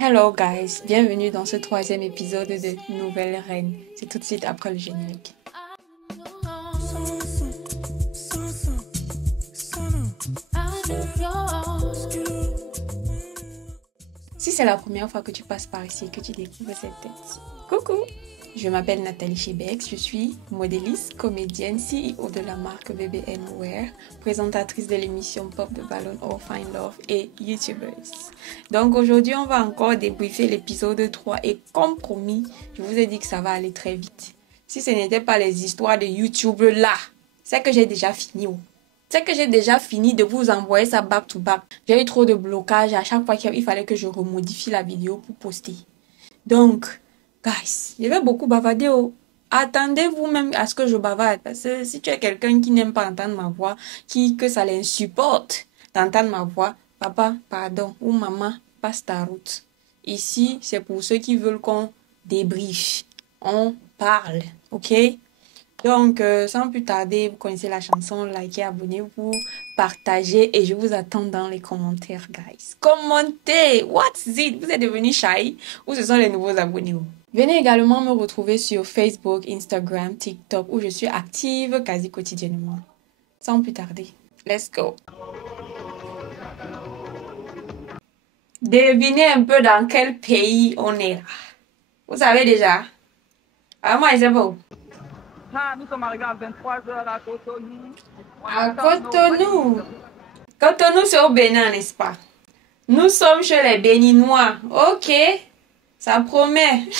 Hello guys, bienvenue dans ce troisième épisode de Nouvelle Reine. C'est tout de suite après le générique. Si c'est la première fois que tu passes par ici et que tu découvres cette tête, coucou! Je m'appelle Nathalie Chibex, je suis modéliste, comédienne, CEO de la marque BBM Wear, présentatrice de l'émission Pop de Ballon or Find Love et YouTubers. Donc aujourd'hui, on va encore débriefer l'épisode 3 et comme promis, je vous ai dit que ça va aller très vite. Si ce n'était pas les histoires de YouTube là, c'est que j'ai déjà fini. C'est que j'ai déjà fini de vous envoyer ça back to back. J'ai eu trop de blocages à chaque fois qu'il fallait que je remodifie la vidéo pour poster. Donc, guys, je vais beaucoup bavarder. Attendez-vous même à ce que je bavarde. Parce que si tu es quelqu'un qui n'aime pas entendre ma voix, que ça l'insupporte d'entendre ma voix, papa, pardon, ou maman, passe ta route. Ici, c'est pour ceux qui veulent qu'on débriefe. On parle, ok? Donc, sans plus tarder, vous connaissez la chanson, likez, abonnez-vous, partagez et je vous attends dans les commentaires, guys. Commentez! What's it? Vous êtes devenus shy ou ce sont les nouveaux abonnés? Venez également me retrouver sur Facebook, Instagram, TikTok où je suis active quasi quotidiennement. Sans plus tarder, let's go! Devinez un peu dans quel pays on est là. Vous savez déjà? Ah, moi, je sais pas où. Ah, nous sommes arrivés à 23h à Cotonou. À Cotonou. Cotonou, c'est au Bénin, n'est-ce pas? Nous sommes chez les Béninois. Ok, ça promet.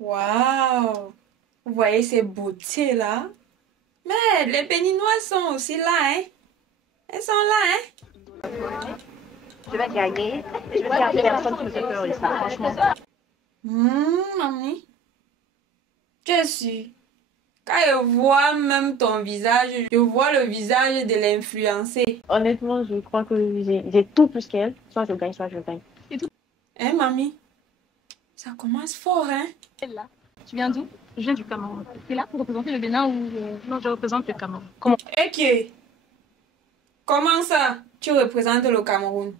Waouh! Vous voyez ces beautés-là? Mais les Béninois sont aussi là, hein? Elles sont là, hein? Je vais gagner. Je vais garder personne qui me fait peur ici, franchement. Mamie, je suis. Quand je vois même ton visage, je vois le visage de l'influencé. Honnêtement, je crois que j'ai tout plus qu'elle. Soit je gagne, soit je gagne. Hein, mamie? Ça commence fort, hein? Là. Tu viens d'où? Je viens du Cameroun. Tu es là pour représenter le Bénin ou... Non, je représente le Cameroun. Ok. Comment ça, tu représentes le Cameroun?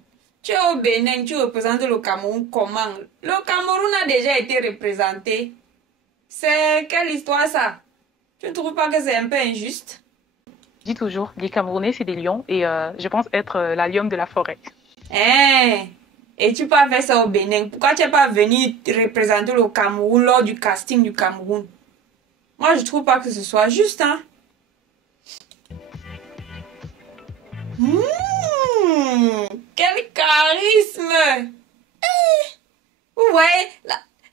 Tu es au Bénin, tu représentes le Cameroun comment? Le Cameroun a déjà été représenté. C'est quelle histoire ça? Tu ne trouves pas que c'est un peu injuste? Je dis toujours, les Camerounais, c'est des lions et je pense être la lionne de la forêt. Hein? Et tu peux faire ça au Bénin. Pourquoi tu n'es pas venu représenter le Cameroun lors du casting du Cameroun? Moi, je trouve pas que ce soit juste, hein? Quel charisme! Vous voyez,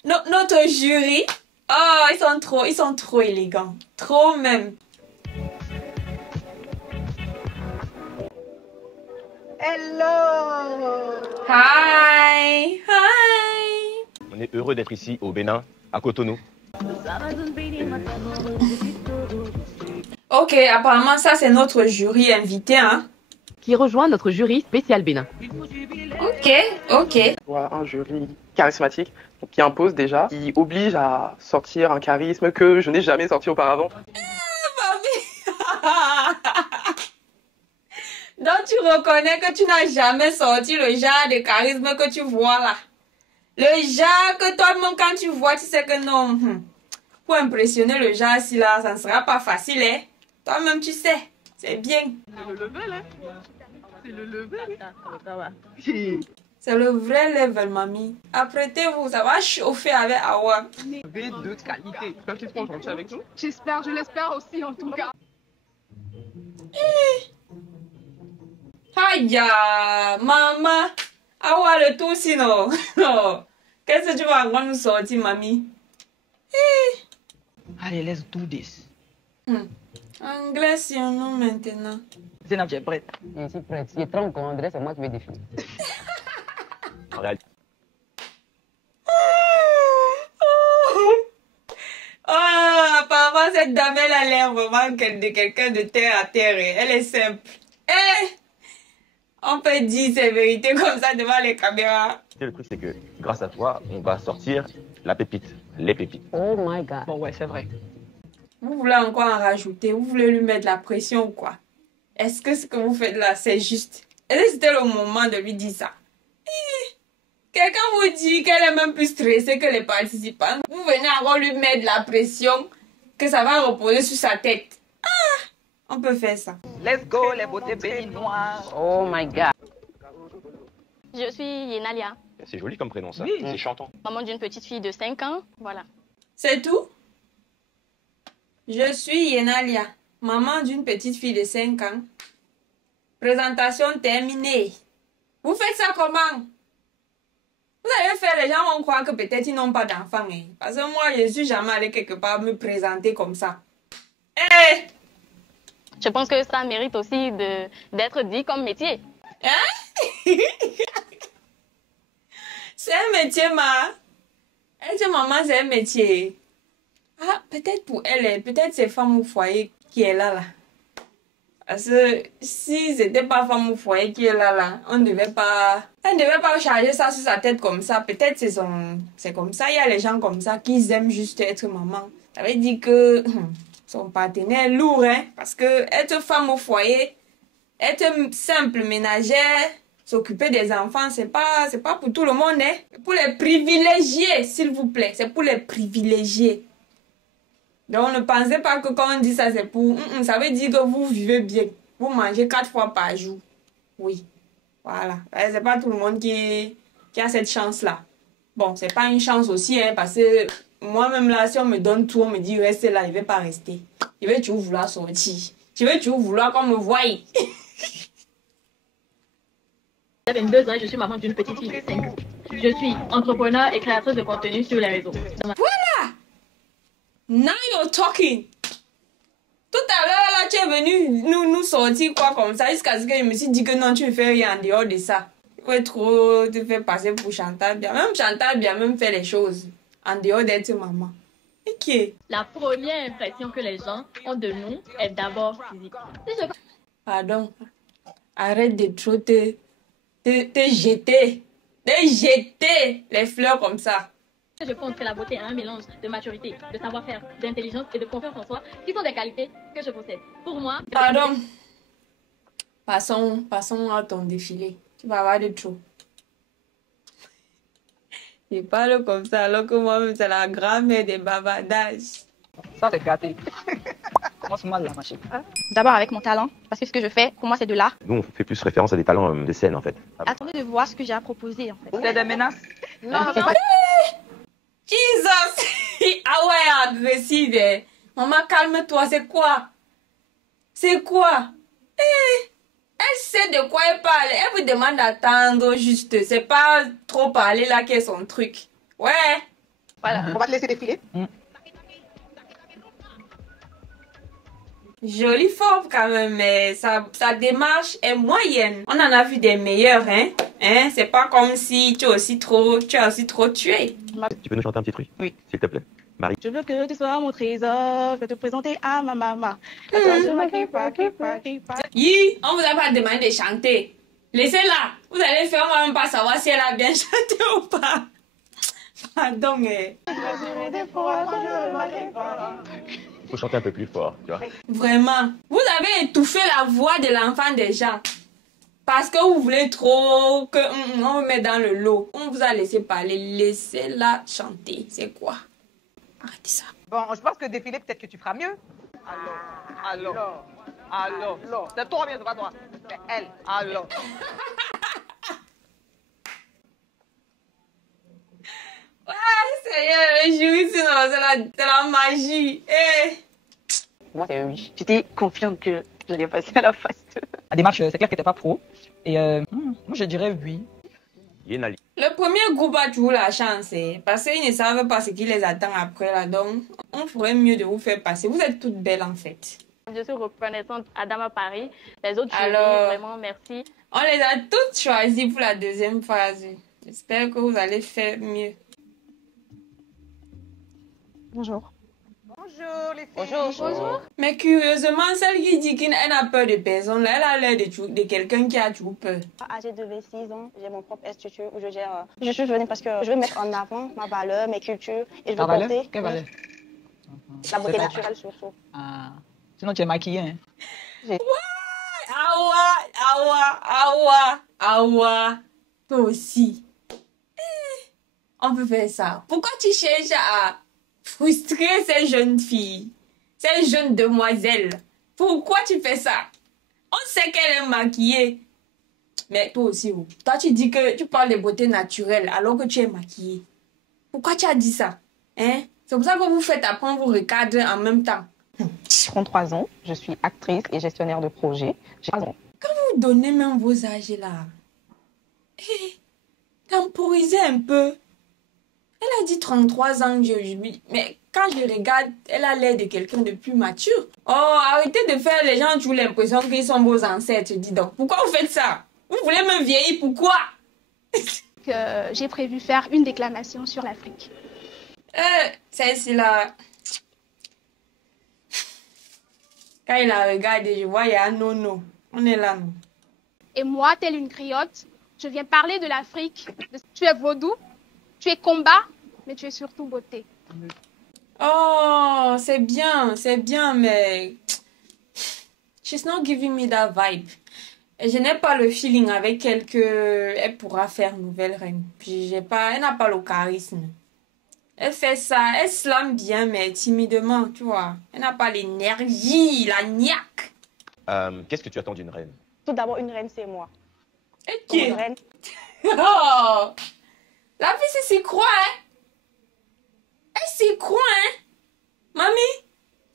notre jury, oh, ils sont trop élégants. Trop même. Hello! Hi! Hi! On est heureux d'être ici au Bénin, à Cotonou. Ok, apparemment ça c'est notre jury invité, hein? Qui rejoint notre jury spécial Bénin. Ok. Un jury charismatique qui impose déjà, qui oblige à sortir un charisme que je n'ai jamais sorti auparavant. Donc tu reconnais que tu n'as jamais sorti le genre de charisme que tu vois là. Le genre que toi-même quand tu vois, tu sais que non. Pour impressionner le genre si là, ça ne sera pas facile, hein. Toi-même tu sais, c'est bien. C'est le level, hein? C'est le level. C'est le vrai level, mamie. Apprêtez-vous, ça va chauffer avec Awa. De qualité. Toi, tu te prends gentil avec nous? J'espère, je l'espère aussi en tout cas. Aïe, maman. Awa le tout sinon. Qu'est-ce que tu vas encore nous sortir, mamie? Allez, let's do this. Anglais, si on nous maintenant. Zénab, tu es prête? Je suis prête. Si je trompe comme André, c'est moi qui vais définir. En réalité, Oh, apparemment, cette dame, elle a l'air vraiment de quelqu'un de terre à terre. Elle est simple. On peut dire ces vérités comme ça devant les caméras. le truc, c'est que grâce à toi, on va sortir la pépite, les pépites. Oh my God. Bon, ouais, c'est vrai. Vous voulez encore en rajouter? Vous voulez lui mettre la pression ou quoi? Est-ce que ce que vous faites là, c'est juste? Et c'était le moment de lui dire ça. Quelqu'un vous dit qu'elle est même plus stressée que les participants. Vous venez encore lui mettre la pression que ça va reposer sur sa tête. On peut faire ça. Let's go, les beautés béninoises. Oh my God. Je suis Yenalia, C'est joli comme prénom, ça. Oui. C'est chantant. maman d'une petite fille de 5 ans. Voilà. C'est tout? Je suis Yenalia, maman d'une petite fille de 5 ans. Présentation terminée. Vous faites ça comment? Vous allez faire, les gens vont croire que peut-être ils n'ont pas d'enfants. Hein. Parce que moi, je ne suis jamais allée quelque part me présenter comme ça. Eh! Je pense que ça mérite aussi d'être dit comme métier. C'est un métier, ma. Être maman, c'est un métier. Ah, peut-être pour elle, peut-être c'est femme au foyer qui est là. Parce que si c'était pas femme au foyer qui est là, on ne devait pas charger ça sur sa tête comme ça. Peut-être c'est comme ça. Il y a les gens comme ça qui aiment juste être maman. Ça veut dire que son partenaire est lourd, hein. Parce que être femme au foyer, être simple ménagère, s'occuper des enfants, c'est pas pour tout le monde, hein. C'est pour les privilégiés, s'il vous plaît. C'est pour les privilégiés. Donc, ne pensez pas que quand on dit ça, c'est pour... ça veut dire que vous vivez bien. Vous mangez 4 fois par jour. Oui. Voilà. C'est pas tout le monde qui a cette chance-là. Bon, c'est pas une chance aussi, hein, parce que moi-même, là, si on me donne tout, on me dit, reste là, je vais pas rester. Je vais toujours vouloir sortir. Je vais toujours vouloir qu'on me voie. J'ai 22 ans et je suis maman d'une petite fille de 5 ans. Je suis entrepreneur et créatrice de contenu sur les réseaux. Now you're talking. Tout à l'heure, là, tu es venu nous sortir quoi comme ça, jusqu'à ce que je me suis dit que non, tu ne fais rien en dehors de ça. Tu peux trop te faire passer pour Chantal bien. Même Chantal bien même fait les choses en dehors d'être maman. Ok. La première impression que les gens ont de nous est d'abord physique. Pardon. Arrête de trop te jeter. De jeter les fleurs comme ça. Je pense que la beauté est un mélange de maturité, de savoir-faire, d'intelligence et de confiance en soi, qui sont des qualités que je possède. Pour moi... Pardon. Passons à ton défilé. Tu vas avoir de trop. Je parle comme ça alors que moi-même, c'est la grand-mère des bavardages. Ça, c'est gâté. Commence mal la machine. D'abord avec mon talent, parce que ce que je fais, pour moi, c'est de l'art. Nous, on fait plus référence à des talents de scène, en fait. Attendez de voir ce que j'ai à proposer, en fait. C'est des menaces? Non. Jesus! Ah ouais, agressive. Eh. Maman, calme-toi, c'est quoi? C'est quoi? Elle sait de quoi elle parle. Elle vous demande d'attendre juste. C'est pas trop parler là qui est son truc. Ouais. Voilà. On va te laisser défiler. Jolie forme quand même, mais sa démarche est moyenne. On en a vu des meilleurs, hein? C'est pas comme si tu as aussi trop tué. Tu peux nous chanter un petit truc? Oui. S'il te plaît. Marie. Je veux que tu sois mon trésor, je vais te présenter à ma maman. Yi, on vous a pas demandé de chanter. Laissez-la. Vous allez faire, on va même pas savoir si elle a bien chanté ou pas. Pardon, Faut chanter un peu plus fort, tu vois. Vraiment. Vous avez étouffé la voix de l'enfant déjà. Parce que vous voulez trop que on vous met dans le lot. On vous a laissé parler. Laissez-la chanter. C'est quoi? Arrêtez ça. Bon, je pense que défiler, peut-être que tu feras mieux. Alors. C'est toi, bien, c'est pas toi. C'est elle. Alors. Seigneur, le jury, c'est la magie. Moi, c'est oui. J'étais confiante que j'allais passer à la phase 2. La démarche, c'est clair que t'es pas pro. Et moi, je dirais oui. Yenali. Le premier groupe a toujours la chance, parce qu'ils ne savent pas ce qui les attend après là. Donc, on ferait mieux de vous faire passer. Vous êtes toutes belles en fait. Je suis reconnaissante à Dama Paris. Les autres jurys, Alors, vraiment, merci. on les a toutes choisies pour la deuxième phase. J'espère que vous allez faire mieux. Bonjour. Bonjour, les filles. Bonjour. Mais curieusement, celle qui dit qu'elle n'a peur de personne, là, elle a l'air de quelqu'un qui a toujours peur. Âgée de 26 ans, j'ai mon propre institut où je gère. Je suis venue parce que je veux mettre en avant ma valeur, mes cultures et je veux porter Quelle valeur? la beauté naturelle surtout. Ah. Sinon, tu es maquillée, hein? Awa. Toi aussi. On peut faire ça. Pourquoi tu cherches à frustrer ces jeunes filles, ces jeunes demoiselles? Pourquoi tu fais ça? On sait qu'elle est maquillée. Mais toi aussi, oh. Toi tu dis que tu parles de beauté naturelle alors que tu es maquillée. Pourquoi tu as dit ça? Hein? C'est pour ça que vous faites apprendre vos recadres en même temps. J'ai 33 ans, je suis actrice et gestionnaire de projet. J'ai 3 ans. Quand vous donnez même vos âges là, temporisez un peu. Elle a dit 33 ans, mais quand je regarde, elle a l'air de quelqu'un de plus mature. Oh, arrêtez de faire les gens, ont l'impression qu'ils sont vos ancêtres, dis donc. Pourquoi vous faites ça? Vous voulez me vieillir, pourquoi? J'ai prévu faire une déclamation sur l'Afrique. Celle-ci là. Quand il la regarde, je vois, il y a un non. On est là, nous. Et moi, telle une criotte, je viens parler de l'Afrique. Tu es vaudou, tu es combat, mais tu es surtout beauté. Oh, c'est bien, mais she's not giving me that vibe. Et je n'ai pas le feeling avec elle qu'elle pourra faire nouvelle reine. Puis elle n'a pas le charisme. Elle fait ça, elle slame bien, mais timidement, tu vois. Elle n'a pas l'énergie, la niaque. Qu'est-ce que tu attends d'une reine? Tout d'abord, une reine, c'est moi. Ok. Une reine. Oh, la fille s'y croit, hein? Elle s'y croit, hein? Mamie?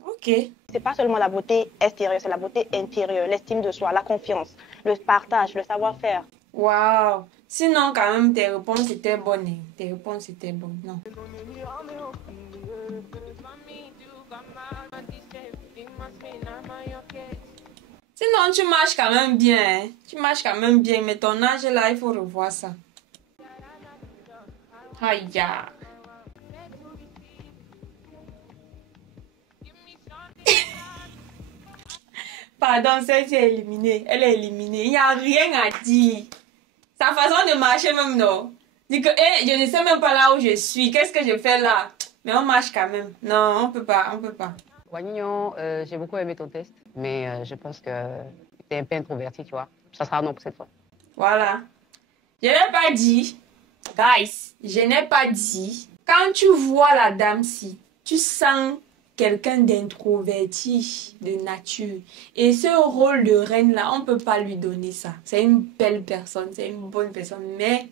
Ok. C'est pas seulement la beauté extérieure, c'est la beauté intérieure, l'estime de soi, la confiance, le partage, le savoir-faire. Waouh. Sinon, quand même, tes réponses étaient bonnes. Hein. Tes réponses étaient bonnes, non? Sinon, tu marches quand même bien. Hein? Tu marches quand même bien, mais ton âge là, il faut revoir ça. Aïe. Pardon, celle-ci est éliminée. Elle est éliminée. Il n'y a rien à dire. Sa façon de marcher même, non. Dit que, je ne sais même pas là où je suis. Qu'est-ce que je fais là? Mais on marche quand même. Non, on peut pas. Wagnon, j'ai beaucoup aimé ton test, mais je pense que tu es un peu introverti, tu vois. Ça sera non pour cette fois. Voilà. Je n'ai pas dit, guys, je n'ai pas dit. Quand tu vois la dame-ci, tu sens quelqu'un d'introverti, de nature. Et ce rôle de reine-là, on ne peut pas lui donner ça. C'est une belle personne, c'est une bonne personne, mais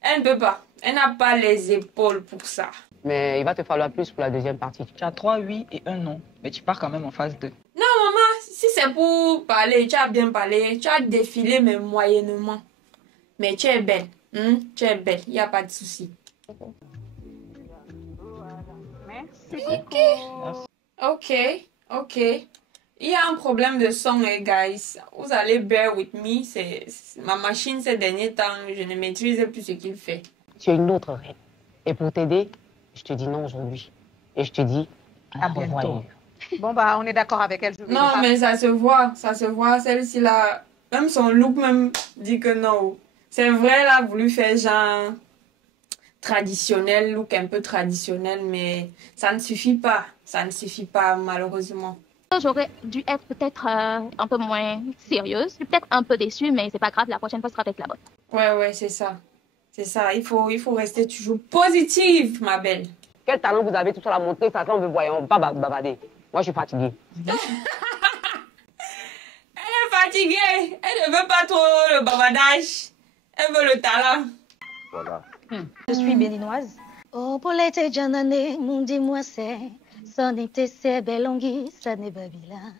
elle ne peut pas. Elle n'a pas les épaules pour ça. Mais il va te falloir plus pour la deuxième partie. Tu as 3 oui et 1 non, mais tu pars quand même en phase 2. Non, maman, si c'est pour parler, tu as bien parlé, tu as défilé, mais moyennement. Mais tu es belle, tu es belle, il n'y a pas de souci. Ok. Il y a un problème de son, guys. Vous allez bear with me. Ma machine, ces derniers temps, je ne maîtrise plus ce qu'il fait. Tu es une autre reine. Et pour t'aider, je te dis non aujourd'hui. Et je te dis à bientôt. Bon, bah, on est d'accord avec elle. Non, mais ça se voit. Celle-ci, là, même son look même dit que non. C'est vrai, elle a voulu faire genre traditionnel, look un peu traditionnel, mais ça ne suffit pas. Ça ne suffit pas, malheureusement. J'aurais dû être peut-être un peu moins sérieuse. Je suis peut-être un peu déçue, mais c'est pas grave. La prochaine fois sera peut-être la bonne. Ouais, c'est ça. C'est ça. Il faut rester toujours positive, ma belle. Quel talent vous avez tout ça à montrer, ça on veut voir, on va pas bavarder. Moi, je suis fatiguée. Elle est fatiguée. Elle ne veut pas trop le bavardage. Elle veut le talent. Voilà. Je suis béninoise. Oh, pour l'été, Janane, mon dis-moi c'est. Son été, c'est Belongui, ça n'est pas bien.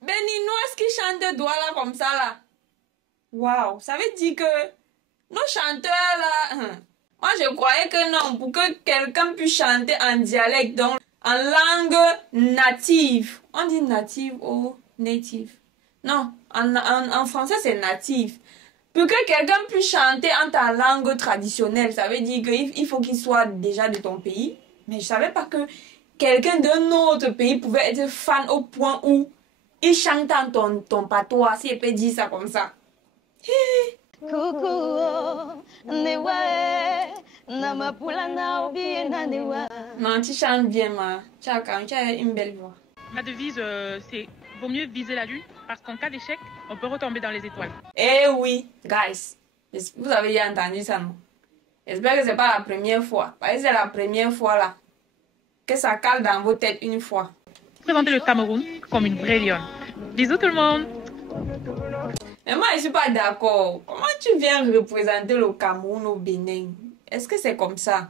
Béninoise qui chante de doigts là, comme ça là. Waouh, ça veut dire que nos chanteurs là. Moi, je croyais que non, pour que quelqu'un puisse chanter en dialecte, donc en langue native. On dit native ou native? Non, en français, c'est native. Pour que quelqu'un puisse chanter en ta langue traditionnelle, ça veut dire qu'il faut qu'il soit déjà de ton pays. Mais je ne savais pas que quelqu'un d'un autre pays pouvait être fan au point où il chante en ton patois, si il peut dire ça comme ça. Coucou, newa, namapula na obi na newa. Non, tu chantes bien, ma. Tu as une belle voix. Ma devise, c'est vaut mieux viser la lune parce qu'en cas d'échec, on peut retomber dans les étoiles. Eh oui, guys. Vous avez déjà entendu ça, non? J'espère que c'est pas la première fois. Parce que c'est la première fois là. Que ça cale dans vos têtes une fois. Présenter le Cameroun comme une vraie lionne. Bisous tout le monde. Mais moi, je suis pas d'accord. Comment tu viens représenter le Cameroun au Bénin? Est-ce que c'est comme ça?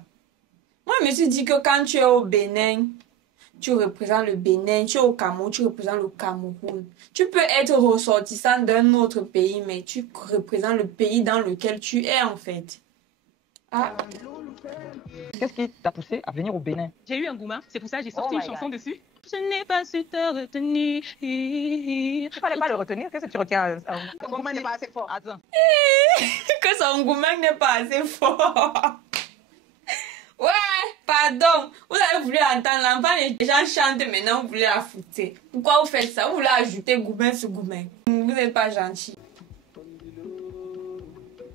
Moi, je me suis dit que quand tu es au Bénin, tu représentes le Bénin. Tu es au Cameroun, tu représentes le Cameroun. Tu peux être ressortissant d'un autre pays, mais tu représentes le pays dans lequel tu es en fait. Ah. Qu'est-ce qui t'a poussé à venir au Bénin? J'ai eu un gourmand, c'est pour ça que j'ai sorti une chanson dessus. Je n'ai pas su te retenir. Il ne fallait pas le retenir. Qu'est-ce que tu retiens? Son gourmand n'est pas assez fort. Attends. Que son gourmand n'est pas assez fort. Ouais, pardon. Vous avez voulu entendre l'enfant, les gens chantent, maintenant vous voulez la foutre. Pourquoi vous faites ça? Vous voulez ajouter gourmand sur gourmand. Vous n'êtes pas gentil.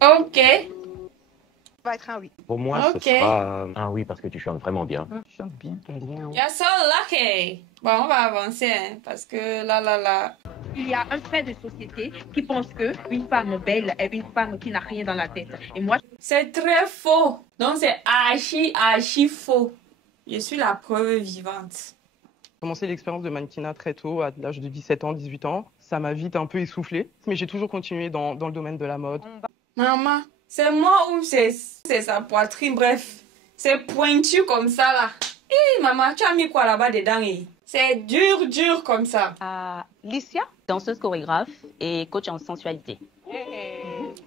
Ok. Va être un oui. Pour moi, ce sera un oui parce que tu chantes vraiment bien. Tu chantes bien. You're so lucky. Bon, on va avancer hein, parce que là. Il y a un fait de société qui pense qu'une femme belle est une femme qui n'a rien dans la tête. Et moi, c'est très faux. Donc c'est archi faux. Je suis la preuve vivante. J'ai commencé l'expérience de mannequinat très tôt, à l'âge de 17 ans, 18 ans. Ça m'a vite un peu essoufflé, mais j'ai toujours continué dans le domaine de la mode. Maman, c'est moi ou c'est sa poitrine, bref. C'est pointu comme ça là. Hé maman, tu as mis quoi là-bas dedans? C'est dur comme ça. Licia, danseuse chorégraphe et coach en sensualité.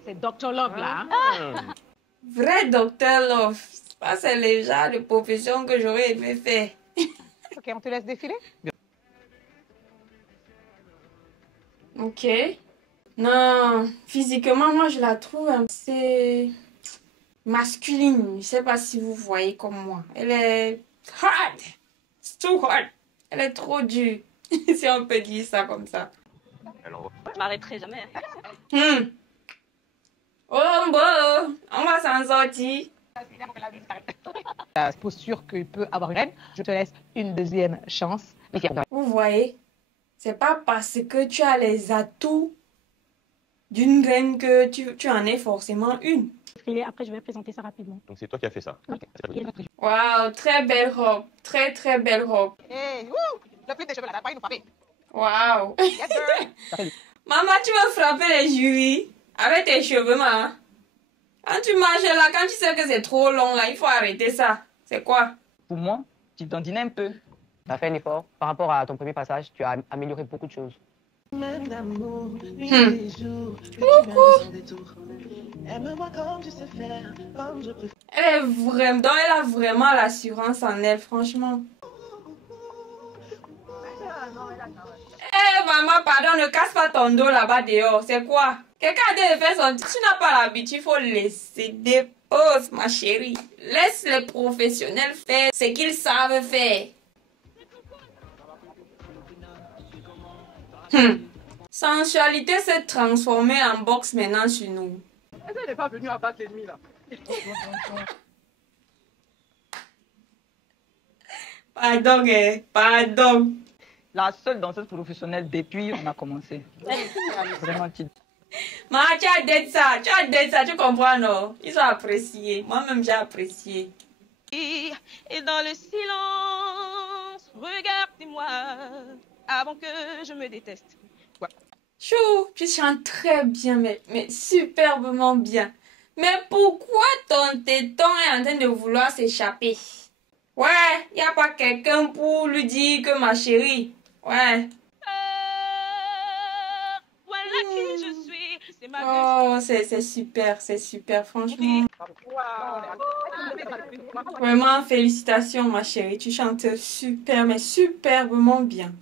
c'est Dr Love là. Vrai Dr Love. C'est le genre de profession que j'aurais aimé faire. Ok, on te laisse défiler. Ok. Non, physiquement, moi, je la trouve assez masculine. Je sais pas si vous voyez comme moi. Elle est hard. It's too hard. Elle est trop dure. Si on peut dire ça comme ça. Je m'arrêterai jamais. Oh, bon, on va s'en sortir. La posture qu'il peut avoir une reine, je te laisse une deuxième chance. Vous voyez, c'est pas parce que tu as les atouts d'une reine que tu en es forcément une. Après, je vais présenter ça rapidement. Donc c'est toi qui as fait ça. Waouh, très belle robe. Très belle robe. Hey, le plus des cheveux là, pas nous frapper. Waouh. Maman, tu veux frapper les jurys avec tes cheveux, maman? Quand tu marches là, quand tu sais que c'est trop long là, il faut arrêter ça. C'est quoi? Pour moi, tu dandines un peu. Tu as fait un effort. Par rapport à ton premier passage, tu as amélioré beaucoup de choses. Elle a vraiment l'assurance en elle, franchement. Eh maman, pardon, ne casse pas ton dos là-bas dehors. C'est quoi? Quelqu'un a déjà fait son... Tu n'as pas l'habitude, il faut laisser des pauses, ma chérie. Laisse les professionnels faire ce qu'ils savent faire. Sensualité s'est transformée en boxe maintenant sur nous. Est-ce qu'elle n'est pas venue abattre l'ennemi là? Pardon. La seule danseuse professionnelle depuis on a commencé. Vraiment, Maman, tu as dit ça, tu comprends, non? Ils ont apprécié. Moi-même, j'ai apprécié. Et dans le silence, regardez-moi avant que je me déteste. Ouais. Chou, tu chantes très bien, mais superbement bien. Mais pourquoi ton téton est en train de vouloir s'échapper? Ouais, il n'y a pas quelqu'un pour lui dire que ma chérie. Ouais. Voilà qui je suis. C'est ma Oh, c'est super, franchement. Vraiment, félicitations, ma chérie. Tu chantes super, mais superbement bien.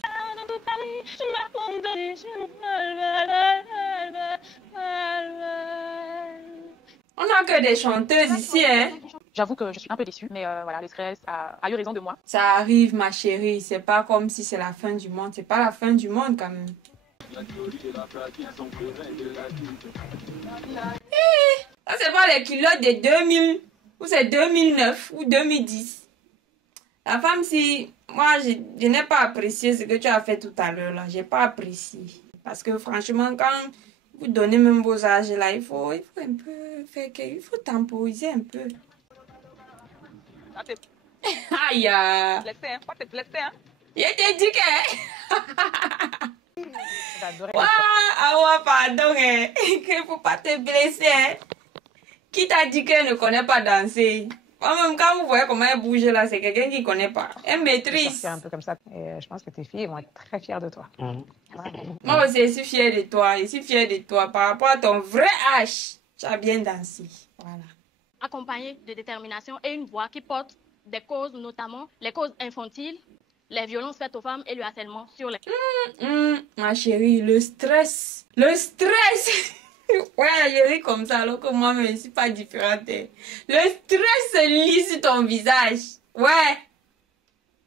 On n'a que des chanteuses ici, hein? J'avoue que je suis un peu déçue, mais voilà, le stress a eu raison de moi. Ça arrive, ma chérie. C'est pas comme si c'est la fin du monde. C'est pas la fin du monde, quand même. Ça, c'est pas les culottes de 2000, ou c'est 2009, ou 2010. La femme, si... Moi, je n'ai pas apprécié ce que tu as fait tout à l'heure là. J'ai pas apprécié. Parce que franchement, quand vous donnez même vos âges là, il faut un peu faire que, il faut temporiser un peu. Aïe! Blessé, hein? Pas te blesser, hein? Je t'ai dit que... Ah ouais, pardon, hein. Qu'il ne faut pas te blesser. Hein. Qui t'a dit qu'elle ne connaît pas danser? Moi-même, quand vous voyez comment elle bouge là, c'est quelqu'un qui ne connaît pas. Elle maîtrise. C'est un peu comme ça. Et je pense que tes filles vont être très fières de toi. Moi aussi, je suis fière de toi. Je suis fière de toi. Par rapport à ton vrai âge, tu as bien dansé. Voilà. Accompagné de détermination et une voix qui porte des causes, notamment les causes infantiles, les violences faites aux femmes et le harcèlement sur les... Ma chérie, le stress. Le stress. Ouais, je ris comme ça alors que moi-même, je ne suis pas différente. Le stress se lit sur ton visage. Ouais.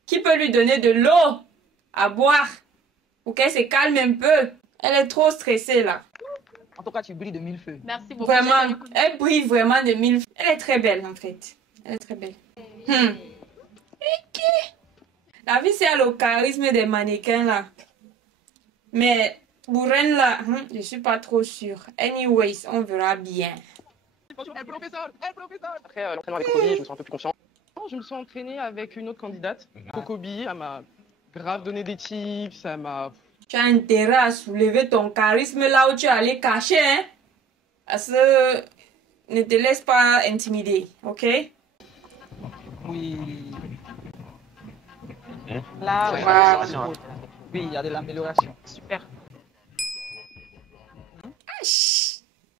Qui peut lui donner de l'eau à boire pour qu'elle se calme un peu? Elle est trop stressée là. En tout cas, tu brilles de mille feux. Merci beaucoup. Vraiment, elle brille vraiment de mille feux. Elle est très belle en fait. Elle est très belle. La vie, c'est le charisme des mannequins là. Mais pour elle là, je suis pas trop sûre. Anyways, on verra bien. Professeur. Après l'entraînement avec Coco B, je me sens un peu plus confiant. Je me suis entraînée avec une autre candidate, Coco B. Elle m'a grave donné des tips, ça m'a... Tu as intérêt à soulever ton charisme là où tu es allé cacher, hein? Parce que ne te laisse pas intimider, ok? Oui. Là, ouais. Oui, il y a de l'amélioration. Super.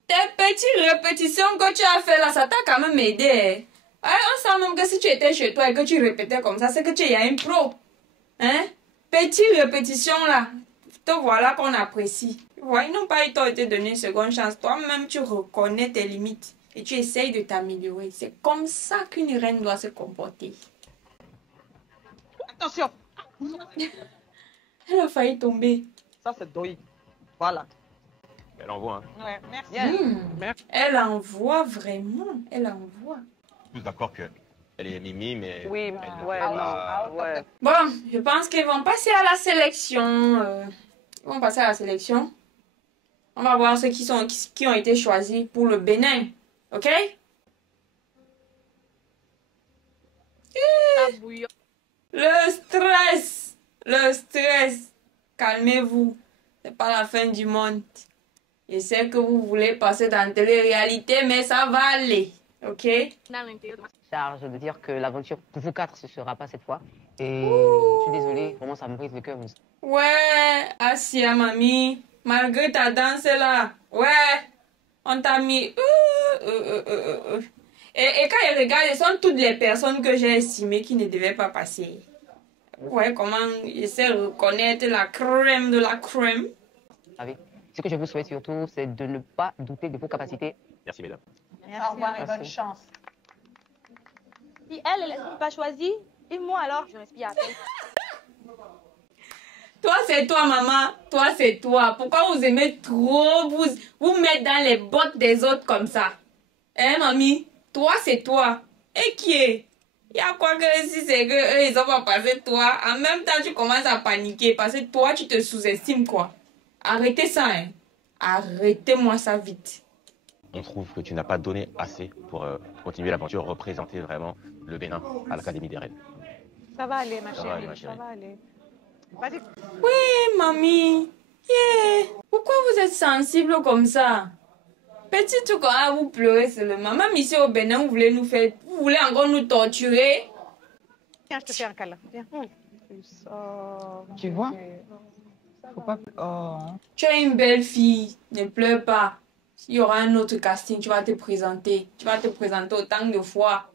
Tes petites répétitions que tu as fait là, ça t'a quand même aidé. Hein? On sent même que si tu étais chez toi et que tu répétais comme ça, c'est que tu es un pro. Hein? Petites répétitions là, te voilà qu'on apprécie. Ouais, ils n'ont pas eu tort de te donner une seconde chance. Toi-même, tu reconnais tes limites et tu essayes de t'améliorer. C'est comme ça qu'une reine doit se comporter. Attention! Elle a failli tomber. Ça, c'est Doi. Voilà. Elle envoie. Hein. Ouais, merci. Elle envoie vraiment. Elle envoie. Tous d'accord qu'elle est Mimi, mais... Oui, elle ouais, ouais. Bon, je pense qu'ils vont passer à la sélection. Ils vont passer à la sélection. On va voir ceux qui ont été choisis pour le Bénin. Ok? Le stress. Le stress. Calmez-vous. C'est pas la fin du monde. Je sais que vous voulez passer dans la télé-réalité, mais ça va aller. Ok? Charles, je veux dire que l'aventure pour vous quatre, ce ne sera pas cette fois. Et je suis désolée, vraiment, ça me brise le cœur. Ouais, Asia, mamie. Malgré ta danse là. Ouais, on t'a mis... Et quand je regarde, ce sont toutes les personnes que j'ai estimées qui ne devaient pas passer. Ouais, comment j'essaie de reconnaître la crème de la crème. Ce que je vous souhaite surtout, c'est de ne pas douter de vos capacités. Merci, mesdames. Merci, au revoir et bonne chance. Si elle n'est pas choisie, et moi alors, je respire à peine. Toi, c'est toi, maman. Toi, c'est toi. Pourquoi vous aimez trop vous mettre dans les bottes des autres comme ça? Hein, mamie? Toi, c'est toi. Et qui est? Il y a quoi que si c'est que eux, ils ont pas passé toi, en même temps, tu commences à paniquer parce que toi, tu te sous-estimes, quoi. Arrêtez ça, hein. Arrêtez-moi ça vite. On trouve que tu n'as pas donné assez pour continuer l'aventure, représenter vraiment le Bénin à l'Académie des Reines. Ça va aller, ma Ça va aller, chérie. ma chérie. Ça va aller. Vas-y. Oui, mamie. Yeah. Pourquoi vous êtes sensible comme ça? Petit tout quand vous pleurez seulement. Même ici au Bénin, vous voulez nous faire... Vous voulez encore nous torturer? Tiens, je te fais un câlin. Viens. Tu vois? Faut pas... Oh. Tu es une belle fille. Ne pleure pas. S'il y aura un autre casting, tu vas te présenter. Tu vas te présenter autant de fois.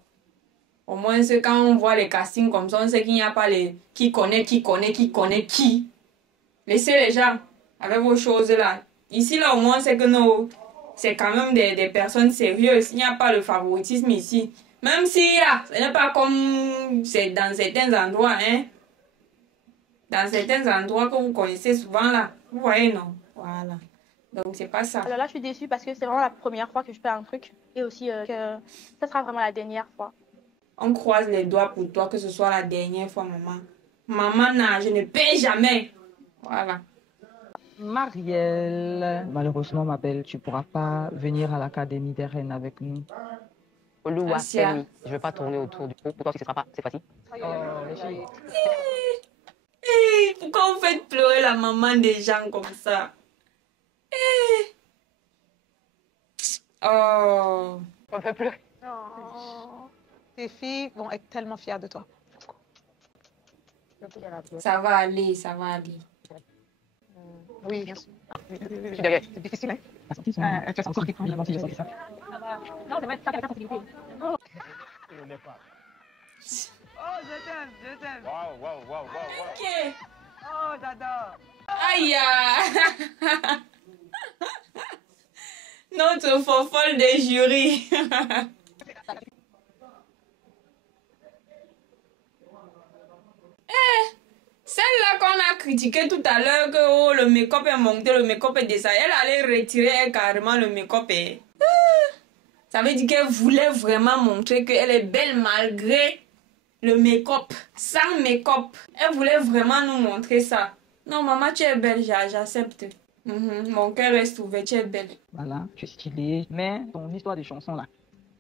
Au moins, c'est quand on voit les castings comme ça, on sait qu'il n'y a pas les... Qui connaît qui. Laissez les gens avec vos choses là. Ici, là, au moins, c'est que nous... C'est quand même des personnes sérieuses. Il n'y a pas de favoritisme ici. Même s'il y a, ce n'est pas comme c'est dans certains endroits, hein. Dans certains endroits que vous connaissez souvent là. Vous voyez, non? Voilà. Donc, c'est pas ça. Alors là, je suis déçue parce que c'est vraiment la première fois que je fais un truc. Et aussi que ça sera vraiment la dernière fois. On croise les doigts pour toi que ce soit la dernière fois, maman. Maman, non, je ne paie jamais. Voilà. Marielle, malheureusement, ma belle, tu ne pourras pas venir à l'Académie des Reines avec nous. Oluwa, Asia. tell me, je ne vais pas tourner autour du pot. Pourquoi ce ne sera pas cette fois-ci? Pourquoi vous faites pleurer la maman des gens comme ça? Oh. On peut pleurer. Tes filles vont être tellement fières de toi. Ça va aller, ça va aller. Oui, bien sûr. Je suis derrière. C'est difficile, hein? Tu as encore quelque chose avant, ça. Non, c'est vrai, ça fait sensibilité. Oh, je t'aime. Waouh. Ok. Oh, j'adore. Aïe. Notre fofolle des jurys. Celle-là qu'on a critiquée tout à l'heure, que oh, le make-up est monté, le make-up est descendu, elle allait retirer carrément le make-up. Ça veut dire qu'elle voulait vraiment montrer qu'elle est belle malgré le make-up, sans make-up. Elle voulait vraiment nous montrer ça. Non, maman, tu es belle, j'accepte. Mon cœur reste ouvert, tu es belle. Voilà, tu es stylée. Mais ton histoire des chansons, là,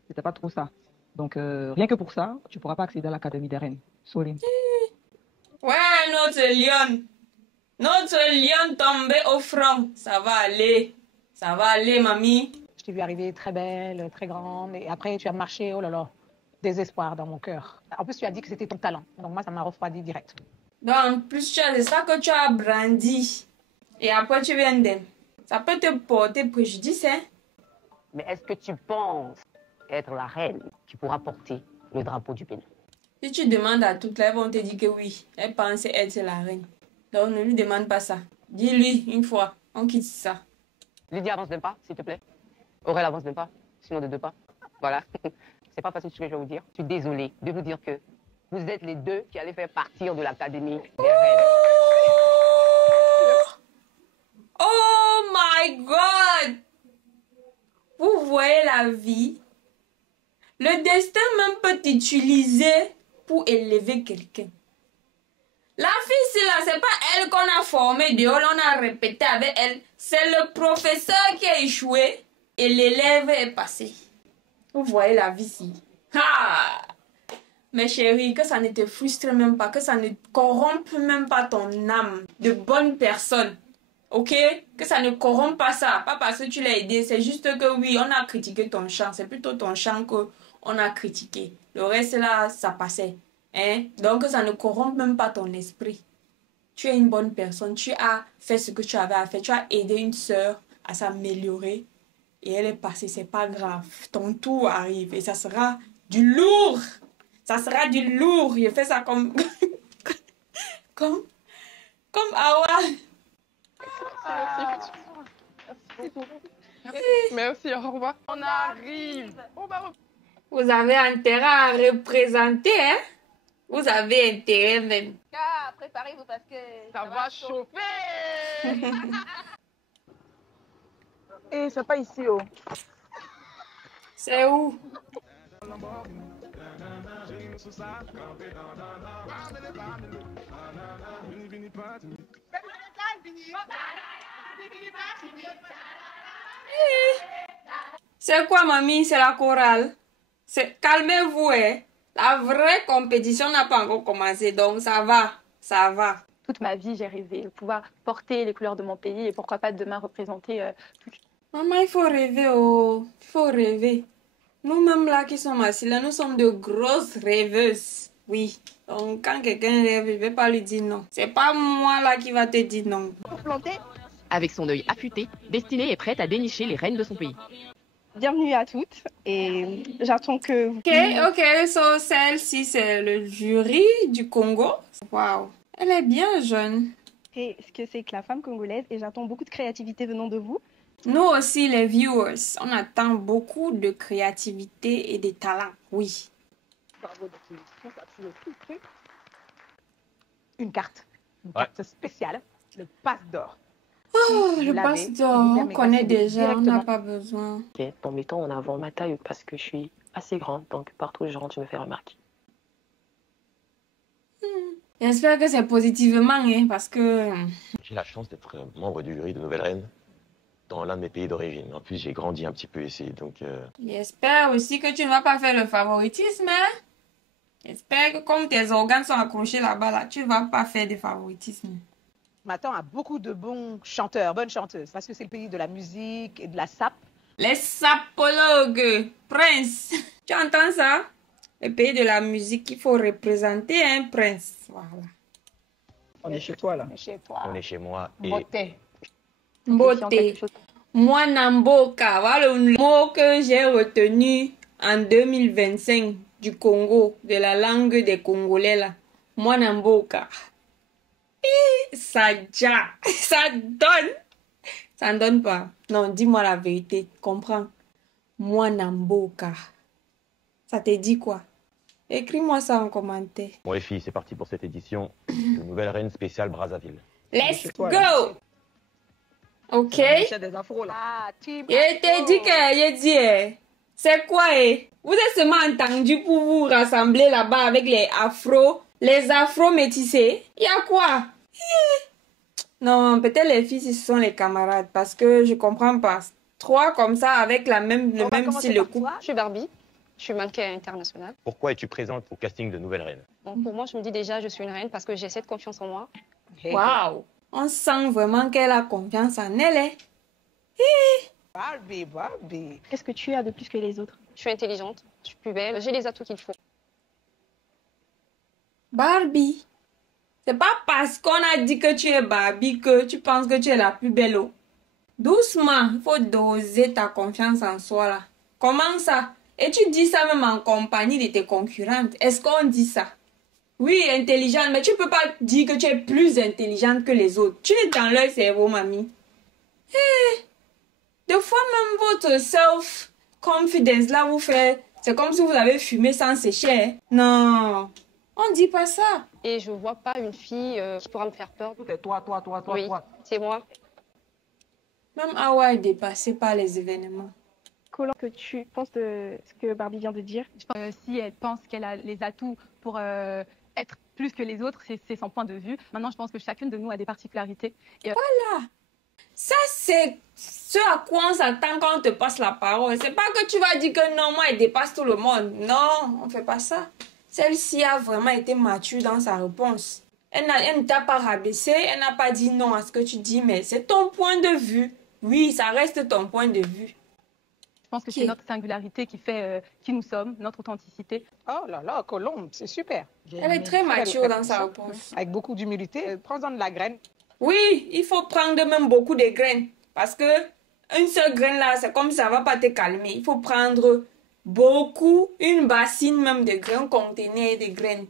c'était pas trop ça. Donc, rien que pour ça, tu pourras pas accéder à l'Académie des Reines. Soline. Ouais, notre lion. Notre lion tombé au front. Ça va aller. Ça va aller, mamie. Je t'ai vu arriver très belle, très grande. Et après, tu as marché, oh là là, désespoir dans mon cœur. En plus, tu as dit que c'était ton talent. Donc moi, ça m'a refroidi direct. Donc, en plus, c'est ça que tu as brandi. Et après, tu viens d'elle. Ça peut te porter préjudice, hein? Mais est-ce que tu penses être la reine qui pourra porter le drapeau du Bénin? Si tu demandes à toutes, elles vont te dire que oui. Elle pensait être la reine. Donc, ne lui demande pas ça. Dis-lui une fois. On quitte ça. Lydia, avance d'un pas, s'il te plaît. Aurèle, avance d'un pas. Sinon, de 2 pas. Voilà. C'est pas facile ce que je vais vous dire. Je suis désolée de vous dire que vous êtes les 2 qui allez faire partir de l'Académie des Reines. Oh my God! Vous voyez la vie? Le destin même peut t'utiliser pour élever quelqu'un. La fille, c'est là, c'est pas elle qu'on a formée dehors, on a répété avec elle. C'est le professeur qui a échoué et l'élève est passé. Vous voyez la vie ici. Ha! Mes chéris, que ça ne te frustre même pas, que ça ne corrompe même pas ton âme de bonne personne. Ok? Que ça ne corrompt pas ça. Pas parce que tu l'as aidé, c'est juste que oui, on a critiqué ton chant. C'est plutôt ton chant qu'on a critiqué. Le reste là, ça passait. Hein? Donc ça ne corrompt même pas ton esprit. Tu es une bonne personne. Tu as fait ce que tu avais à faire. Tu as aidé une sœur à s'améliorer. Et elle est passée. C'est pas grave. Ton tour arrive. Et ça sera du lourd. Ça sera du lourd. Je fais ça comme... comme Awa. Merci, au revoir. On arrive. Vous avez intérêt à représenter, hein? Vous avez intérêt même. Préparez-vous parce que ça va chauffer. Et c'est pas ici, oh. C'est où? C'est quoi, mamie? C'est la chorale. Calmez-vous, hein. La vraie compétition n'a pas encore commencé, donc ça va, ça va. Toute ma vie, j'ai rêvé de pouvoir porter les couleurs de mon pays et pourquoi pas demain représenter Maman, il faut rêver, oh. Il faut rêver. Nous-mêmes là qui sommes assis là, nous sommes de grosses rêveuses. Oui. Donc quand quelqu'un rêve, je ne vais pas lui dire non. C'est pas moi là qui va te dire non. Avec son œil affûté, Destinée est prête à dénicher les reines de son pays. Bienvenue à toutes et j'attends que vous... Ok, so celle-ci c'est le jury du Congo. Waouh, elle est bien jeune. Et ce que c'est que la femme congolaise et j'attends beaucoup de créativité venant de vous. Nous aussi les viewers, on attend beaucoup de créativité et de talent, oui. Une carte spéciale, le passe d'or. Oh, le passe d'or, on connaît déjà, on n'a pas besoin. Okay. Bon, mettons en avant ma taille parce que je suis assez grande, donc partout où je rentre, je me fais remarquer. J'espère que c'est positivement, hein, parce que... J'ai la chance d'être membre du jury de Nouvelle Reine dans l'un de mes pays d'origine. En plus, j'ai grandi un petit peu ici, donc... J'espère aussi que tu ne vas pas faire le favoritisme, hein. J'espère que comme tes organes sont accrochés là-bas, là, tu ne vas pas faire de favoritisme. Je m'attends à beaucoup de bons chanteurs, bonnes chanteuses, parce que c'est le pays de la musique et de la sape. Les sapologues, Prince. Tu entends ça? Le pays de la musique, il faut représenter un prince. Voilà. On est chez toi, là. On est chez toi. On est chez moi et... Beauté. Beauté. Mwanamboka, voilà le mot que j'ai retenu en 2025 du Congo, de la langue des Congolais là. Mwanamboka. Ça donne. Ça ne donne pas. Non, dis-moi la vérité. Comprends. Mwanamboka. Ça te dit quoi? Écris-moi ça en commentaire. Bon les filles, c'est parti pour cette édition de Nouvelle Reine spéciale Brazzaville. Let's go! Ok? Je t'ai dit que c'est quoi, Vous êtes seulement entendu pour vous rassembler là-bas avec les afro métissés. Il y a quoi? Non, peut-être les filles, ce sont les camarades, parce que je comprends pas. 3 comme ça, avec le même style de coupe. Je suis Barbie, je suis mannequin international. Pourquoi es-tu présente au casting de Nouvelle Reine? Bon, pour moi, je me dis déjà, je suis une reine parce que j'ai cette confiance en moi. Waouh! On sent vraiment qu'elle a confiance en elle, hein? Barbie. Qu'est-ce que tu as de plus que les autres? Je suis intelligente, je suis plus belle, j'ai les atouts qu'il faut. Barbie, c'est pas parce qu'on a dit que tu es Barbie que tu penses que tu es la plus belle. Doucement, il faut doser ta confiance en soi là. Comment ça? Et tu dis ça même en compagnie de tes concurrentes. Est-ce qu'on dit ça? Oui, intelligente, mais tu peux pas dire que tu es plus intelligente que les autres. Tu es dans leur cerveau, mamie. Des fois même votre self-confidence là vous fait... C'est comme si vous avez fumé sans sécher. Hein? Non, on dit pas ça. Et je vois pas une fille qui pourra me faire peur. C'est toi. Oui, c'est moi. Même Awa est dépassée par les événements. Collant, que tu penses de ce que Barbie vient de dire? Si elle pense qu'elle a les atouts pour être plus que les autres, c'est son point de vue. Maintenant, je pense que chacune de nous a des particularités. Et, voilà. Ça, c'est ce à quoi on s'attend quand on te passe la parole. C'est pas que tu vas dire que non, moi, elle dépasse tout le monde. Non, on fait pas ça. Celle-ci a vraiment été mature dans sa réponse. Elle ne t'a pas rabaissé, elle n'a pas dit non à ce que tu dis, mais c'est ton point de vue. Oui, ça reste ton point de vue. Je pense que c'est notre singularité qui fait qui nous sommes, notre authenticité. Oh là là, Colombe, c'est super. Elle est très mature dans sa réponse. Avec beaucoup d'humilité, prends-en de la graine. Oui, il faut prendre même beaucoup de graines. Parce que une seule graine là, c'est comme ça va pas te calmer. Il faut prendre beaucoup, une bassine même de graines, contenir des graines.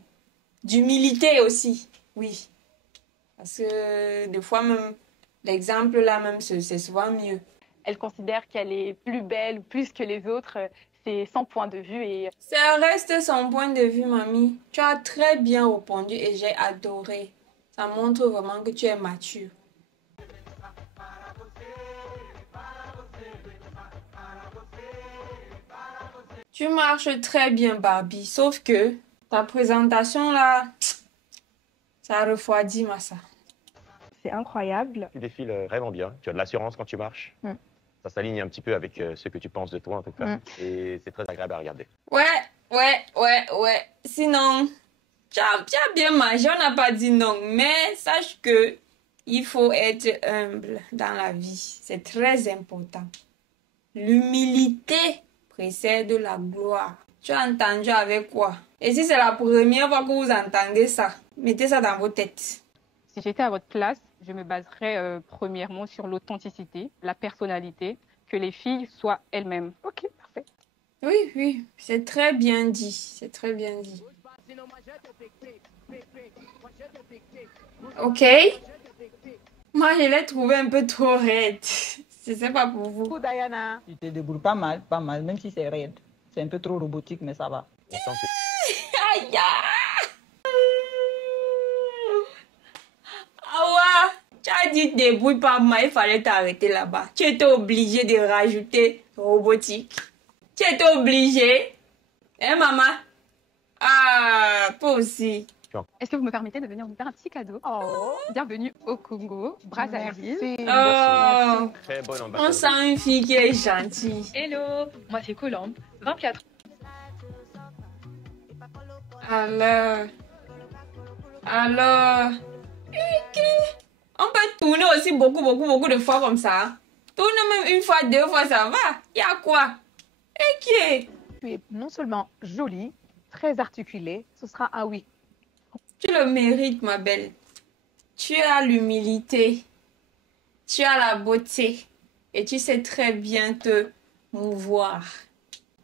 D'humilité aussi, oui. Parce que des fois même, l'exemple là même, c'est souvent mieux. Elle considère qu'elle est plus belle, plus que les autres. C'est son point de vue. Et... Ça reste son point de vue, mamie. Tu as très bien répondu et j'ai adoré. Ça montre vraiment que tu es mature. Tu marches très bien, Barbie. Sauf que ta présentation là, ça refroidit, Massa. C'est incroyable. Tu défiles vraiment bien. Tu as de l'assurance quand tu marches. Ça s'aligne un petit peu avec ce que tu penses de toi, en tout cas. Et c'est très agréable à regarder. Ouais. Sinon, tu as bien marché. On n'a pas dit non. Mais sache que il faut être humble dans la vie. C'est très important. L'humilité précède la gloire. Tu as entendu avec quoi? Et si c'est la première fois que vous entendez ça, mettez ça dans vos têtes. Si j'étais à votre place, je me baserais premièrement sur l'authenticité, la personnalité, que les filles soient elles-mêmes. Ok, parfait. Oui, c'est très bien dit. C'est très bien dit. Ok. Moi, je l'ai trouvé un peu trop raide. Je sais pas pour vous. Diana. Tu te débrouilles pas mal, même si c'est raide. C'est un peu trop robotique, mais ça va. Aïe! Awa, tu as dit débrouille pas mal, il fallait t'arrêter là-bas. Tu étais obligé de rajouter robotique. Tu étais obligé. Hein, maman? Ah, toi aussi. Est-ce que vous me permettez de venir vous faire un petit cadeau? Bienvenue au Congo, Brazzaville. Oh, Très bonne on ambassadrice. sent une fille qui est gentille. Hello, moi c'est Colombe, 24. Alors, ok. On peut tourner aussi beaucoup de fois comme ça. Tourner même une fois, 2 fois, ça va. Il y a quoi? Ok. Tu es non seulement jolie, très articulée, ce sera un oui. Tu le mérites, ma belle. Tu as l'humilité. Tu as la beauté. Et tu sais très bien te mouvoir.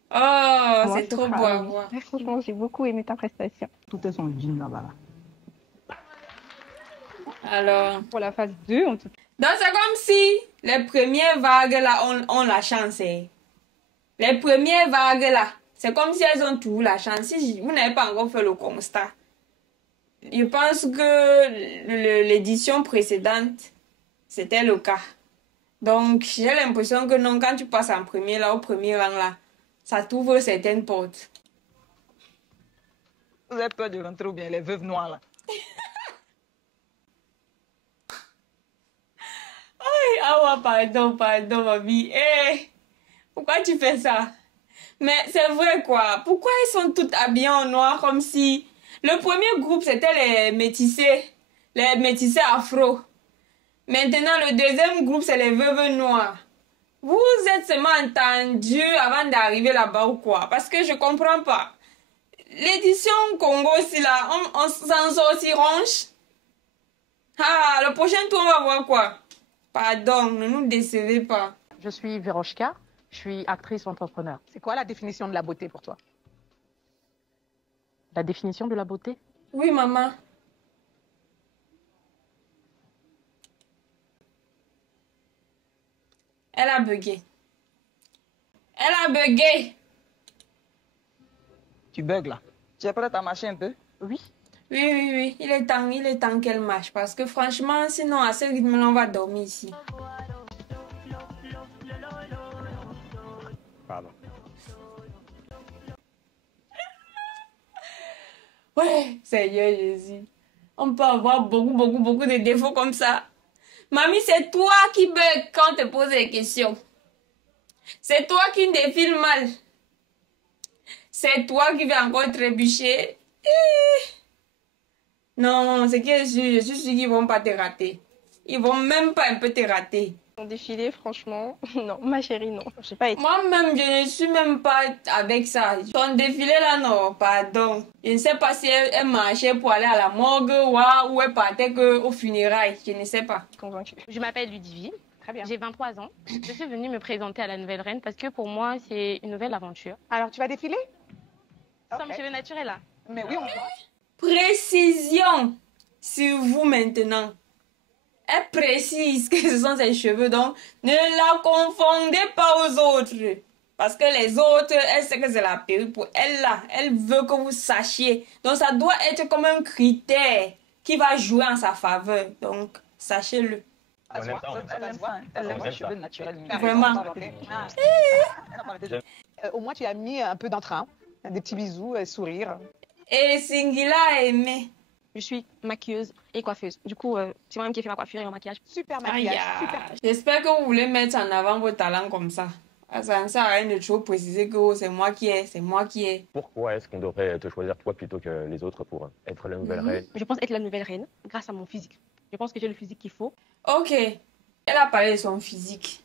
Oh, c'est trop beau à voir. Franchement, j'ai beaucoup aimé ta prestation. Tout est son jean là-bas. Alors, pour la phase 2, en tout cas. Donc, c'est comme si les premières vagues là ont la chance. Les premières vagues là, c'est comme si elles ont toujours la chance. Si vous n'avez pas encore fait le constat, je pense que l'édition précédente, c'était le cas. Donc, j'ai l'impression que non, quand tu passes en premier là, au premier rang là, ça t'ouvre certaines portes. Vous avez peur de rentrer ou bien les veuves noires là? Ah ouais, pardon, mamie. Pourquoi tu fais ça? Mais c'est vrai quoi. Pourquoi ils sont toutes habillées en noir comme si... Le premier groupe, c'était les métissés afro. Maintenant, le deuxième groupe, c'est les veuves noires. Vous êtes seulement entendus avant d'arriver là-bas ou quoi? Parce que je comprends pas. L'édition Congo aussi là, on s'en sort aussi ronche. Ah, le prochain tour, on va voir quoi? Pardon, ne nous décevez pas. Je suis Vérochka, je suis actrice entrepreneur. C'est quoi la définition de la beauté pour toi? La définition de la beauté? Oui, maman. Elle a bugué. Tu bugs là. Tu es prête à marcher un peu? Oui. Oui. Il est temps qu'elle marche. Parce que franchement, sinon, à ce rythme-là, on va dormir ici. Pardon. Ouais, Seigneur Jésus. On peut avoir beaucoup de défauts comme ça. Mamie, c'est toi qui bug quand on te pose des questions. C'est toi qui défile mal. C'est toi qui vas encore trébucher. Non, c'est que je suis sûre qu'ils vont pas te rater. Ils vont même pas un peu te rater. Mon défilé, franchement, non, ma chérie, non. Je sais pas été. Moi-même, je ne suis même pas avec ça. Ton défilé là, non, pardon. Je ne sais pas si elle marchait pour aller à la morgue ou elle partait au funérailles. Je ne sais pas. Convaincue. Je m'appelle Ludivine. Très bien. J'ai 23 ans. Je suis venue me présenter à la nouvelle reine parce que pour moi, c'est une nouvelle aventure. Alors, tu vas défiler? Sans mes cheveux naturels là. Mais oui, on voit. Précision sur vous maintenant. Elle précise que ce sont ses cheveux, donc ne la confondez pas aux autres. Parce que les autres, elle sait que c'est la perruque. Pour elle là, elle veut que vous sachiez. Donc ça doit être comme un critère qui va jouer en sa faveur. Donc, sachez-le. Elle a les cheveux naturels. Vraiment. Au moins, tu as mis un peu d'entrain, des petits bisous, sourire. Et Singila a aimé. Je suis maquilleuse et coiffeuse. Du coup, c'est moi-même qui ai fait ma coiffure et mon maquillage. Super maquillage, super. J'espère que vous voulez mettre en avant vos talents comme ça. Ça ne sert à rien de toujours préciser que c'est moi qui ai. Pourquoi est-ce qu'on devrait te choisir toi plutôt que les autres pour être la nouvelle reine? Je pense être la nouvelle reine grâce à mon physique. Je pense que j'ai le physique qu'il faut. Ok, elle a parlé de son physique.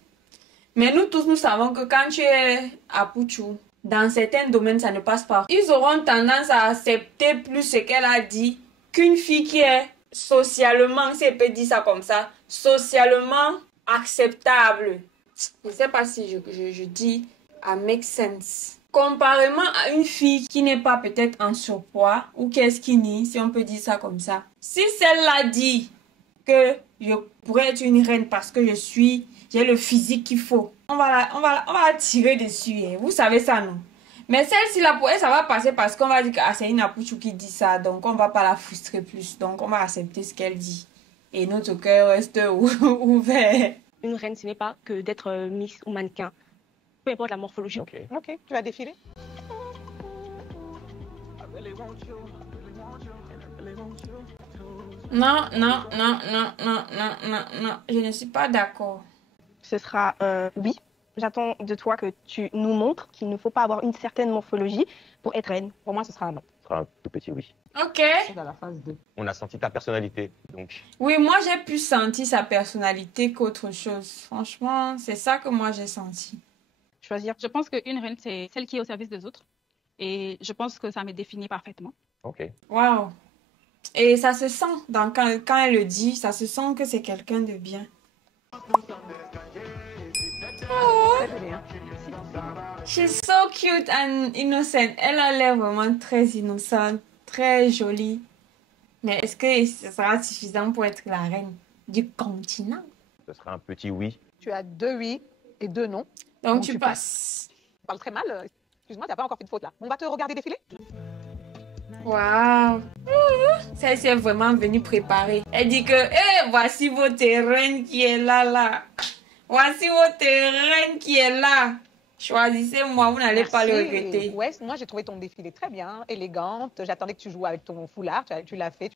Mais nous tous, nous savons que quand tu es à Pouchou, dans certains domaines, ça ne passe pas. Ils auront tendance à accepter plus ce qu'elle a dit qu'une fille qui est socialement, si elle peut dire ça comme ça, socialement acceptable. Je ne sais pas si je dis à make sense. Comparément à une fille qui n'est pas peut-être en surpoids ou qui est skinny, si on peut dire ça comme ça. Si celle-là dit que je pourrais être une reine parce que j'ai le physique qu'il faut, on va la tirer dessus. Hein. Vous savez ça, non? Mais celle-ci, là, pour elle, ça va passer parce qu'on va dire que c'est une Apouchou qui dit ça. Donc, on ne va pas la frustrer plus. Donc, on va accepter ce qu'elle dit. Et notre cœur reste ouvert. Une reine, ce n'est pas que d'être miss ou mannequin. Peu importe la morphologie. Ok, tu vas défiler? Non, non, non, non, non, non, non, non. Je ne suis pas d'accord. Ce sera oui. J'attends de toi que tu nous montres qu'il ne faut pas avoir une certaine morphologie pour être reine. Pour moi, ce sera un non. Ce sera un tout petit oui. Ok. C'est dans la phase 2. On a senti ta personnalité, donc. Oui, moi j'ai plus senti sa personnalité qu'autre chose. Franchement, c'est ça que moi j'ai senti. Choisir. Je pense qu'une reine, c'est celle qui est au service des autres. Et je pense que ça me définit parfaitement. Ok. Waouh. Et ça se sent, quand elle le dit, ça se sent que c'est quelqu'un de bien. Oh. She's so cute and innocent. Elle a l'air vraiment très innocente, très jolie. Mais est-ce que ce sera suffisant pour être la reine du continent? Ce sera un petit oui. Tu as 2 oui et 2 non. Donc tu passes. Tu parles très mal. Excuse-moi, tu n'as pas encore fait de faute là. On va te regarder défiler. Waouh! Ça, c'est vraiment venue préparer. Elle dit que, voici votre reine qui est là. Voici votre reine qui est là. Choisissez-moi, vous n'allez pas le regretter. Ouais, moi j'ai trouvé ton défilé très bien, élégante. J'attendais que tu joues avec ton foulard, tu l'as fait.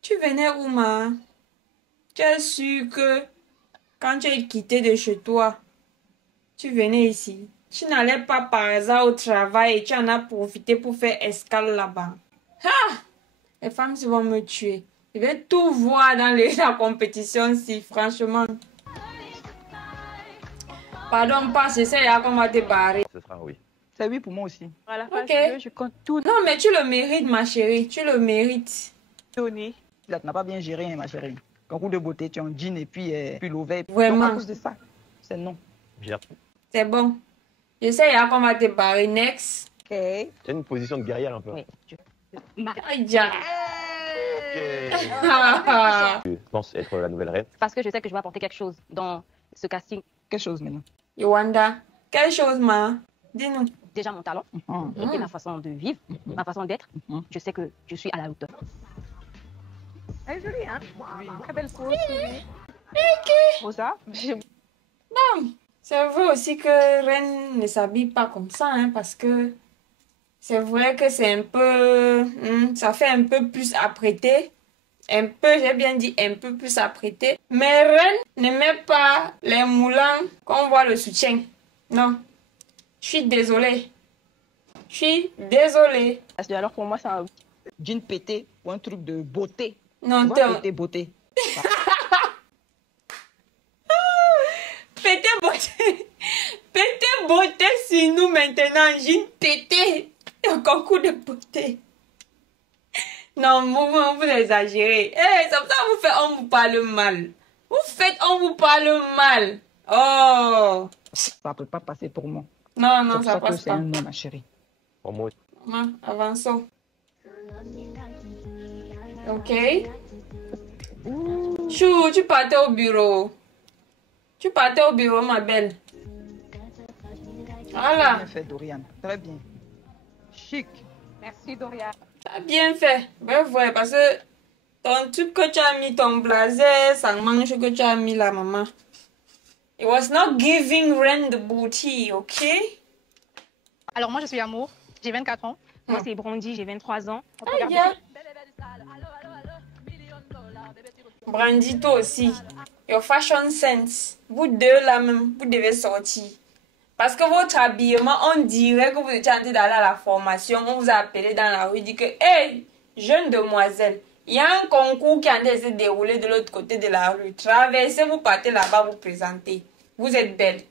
Tu venais où, ma? Tu es sûre que quand tu es quitté de chez toi, tu venais ici? Tu n'allais pas par hasard au travail et tu en as profité pour faire escale là-bas. Les femmes vont me tuer. Je vais tout voir dans la compétition si, franchement. Pardon, pas, j'essaie à comment te barrer. Ce sera un oui. C'est oui pour moi aussi. Voilà, ok. Je compte tout. Non, mais tu le mérites, ma chérie. Tu le mérites. Donné. Là, tu n'as pas bien géré, ma chérie. Concours de beauté, tu es en jean et puis l'ouvert. Vraiment. Donc, à cause de ça, c'est non. Bien. C'est bon. J'essaie à comment te barrer. Next. Ok. C'est une position de guerrière un peu. Oui. Tu penses être la nouvelle reine? Parce que je sais que je vais apporter quelque chose dans ce casting. Quelque chose maintenant. Yowanda, quelle chose, ma? Dis-nous. Déjà mon talent et ma façon de vivre, ma façon d'être. Je sais que je suis à la hauteur. Elle est jolie, hein? Oui. Très belle pose. Rosa? Bon, c'est vrai aussi que Reine ne s'habille pas comme ça, hein, parce que c'est vrai que c'est un peu... ça fait un peu plus apprêté. Un peu, j'ai bien dit un peu plus apprêté. Mais Reine ne met pas les moulants qu'on voit le soutien. Non. Je suis désolée. Je suis désolée. Alors pour moi, c'est un... Jean pété ou un truc de beauté. Non, pété beauté. Pété beauté. Pété beauté sur nous maintenant. Jean pété. Un concours de beauté. Non, vous exagérez. C'est pour ça que vous faites, on vous parle mal. Vous faites, on vous parle mal. Oh. Ça ne peut pas passer pour moi. Non, non, ça passe pas. C'est un non, ma chérie. Pour moi. Avançons. Ok. Chou, tu partais au bureau. Tu partais au bureau, ma belle. Voilà. Bien fait, Dorian. Très bien. Chic. Merci, Dorian. T'as bien fait. Ben ouais, parce que ton truc que tu as mis, ton blazer, ça mange que tu as mis là, maman. It was not giving Ren the booty, ok? Alors moi, je suis Amour. J'ai 24 ans. Moi, c'est Brandy. J'ai 23 ans. Brandy, toi aussi. Your fashion sense. Vous deux là même, vous devez sortir. Parce que votre habillement, on dirait que vous étiez en train d'aller à la formation. On vous a appelé dans la rue, dit que, hey, jeune demoiselle, il y a un concours qui est en train de se dérouler de l'autre côté de la rue. Traversez, vous partez là-bas, vous présentez. Vous êtes belle.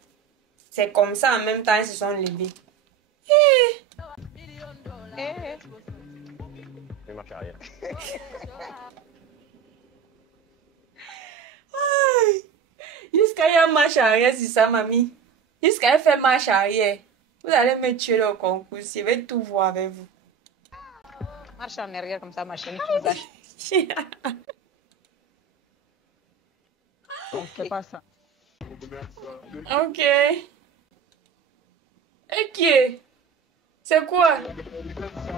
C'est comme ça, en même temps, ils se sont levés. Je marche arrière. Jusqu'à y a marche arrière, c'est ça, mamie. Jusqu'à elle fait marche arrière. Vous allez me tuer le concours. Je vais tout voir avec vous. Marche en arrière comme ça, ma chérie. On ne fait pas ça. Ok. Et qui est? C'est quoi?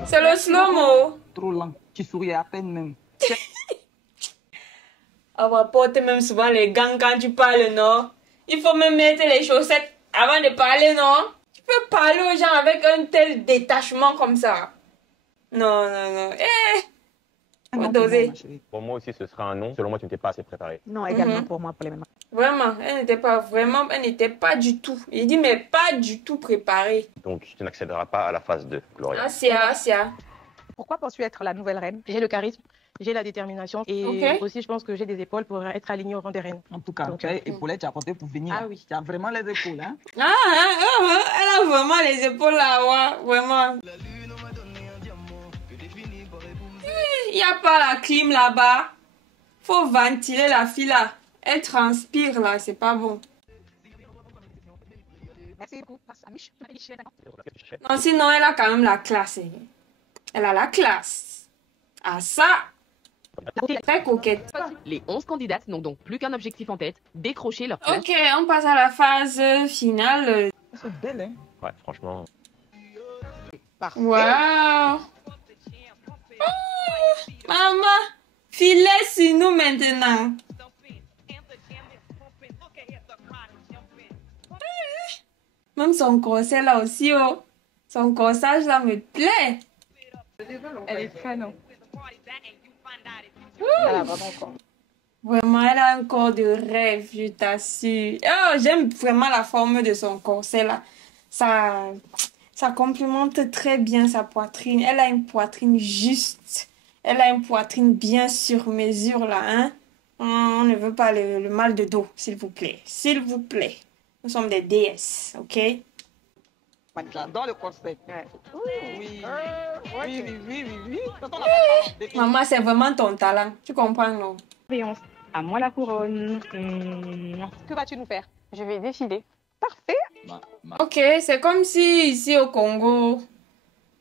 C'est le slow-mo. Trop lent. Tu souris à peine même. On va porter même souvent les gants quand tu parles, non? Il faut même mettre les chaussettes avant de parler, non? Tu peux parler aux gens avec un tel détachement comme ça. Non, non, non. Faut doser. Pour moi aussi, ce sera un non. Selon moi, tu n'étais pas assez préparé. Non, également pour moi, pour les mêmes. Vraiment, elle n'était pas du tout. Il dit, mais pas du tout préparée. Donc, tu n'accéderas pas à la phase 2, Gloria. Asia. Pourquoi penses-tu être la nouvelle reine? J'ai le charisme, j'ai la détermination et aussi je pense que j'ai des épaules pour être alignée au rang des reines. En tout cas, tu as épaulettes, tu as porté pour venir. Ah oui. Tu as vraiment les épaules, hein? Elle a vraiment les épaules là, ouais, vraiment. Il n'y a pas la clim là-bas. Faut ventiler la fille là. Elle transpire là, c'est pas bon. Merci beaucoup. Non, sinon elle a quand même la classe. Elle a la classe. Ah ça, très coquette. Les 11 candidates n'ont donc plus qu'un objectif en tête, décrocher leur place. Ok, on passe à la phase finale. C'est belle, hein? Ouais, franchement. Parfait. Waouh! Maman, filet sur nous maintenant. Même son corset là aussi, oh. Son corsage là me plaît. Elle est canon. Elle a vraiment corps. Vraiment, elle a un corps de rêve, je t'assure. Oh, j'aime vraiment la forme de son corset là. Ça complimente très bien sa poitrine. Elle a une poitrine juste. Elle a une poitrine bien sur mesure là, hein. On ne veut pas le mal de dos, s'il vous plaît. S'il vous plaît. Nous sommes des déesses, ok? J'adore le corset. Oui. Maman, c'est vraiment ton talent. Tu comprends, non? À moi la couronne. Que vas-tu nous faire? Je vais défiler. Parfait. Ok, c'est comme si ici au Congo,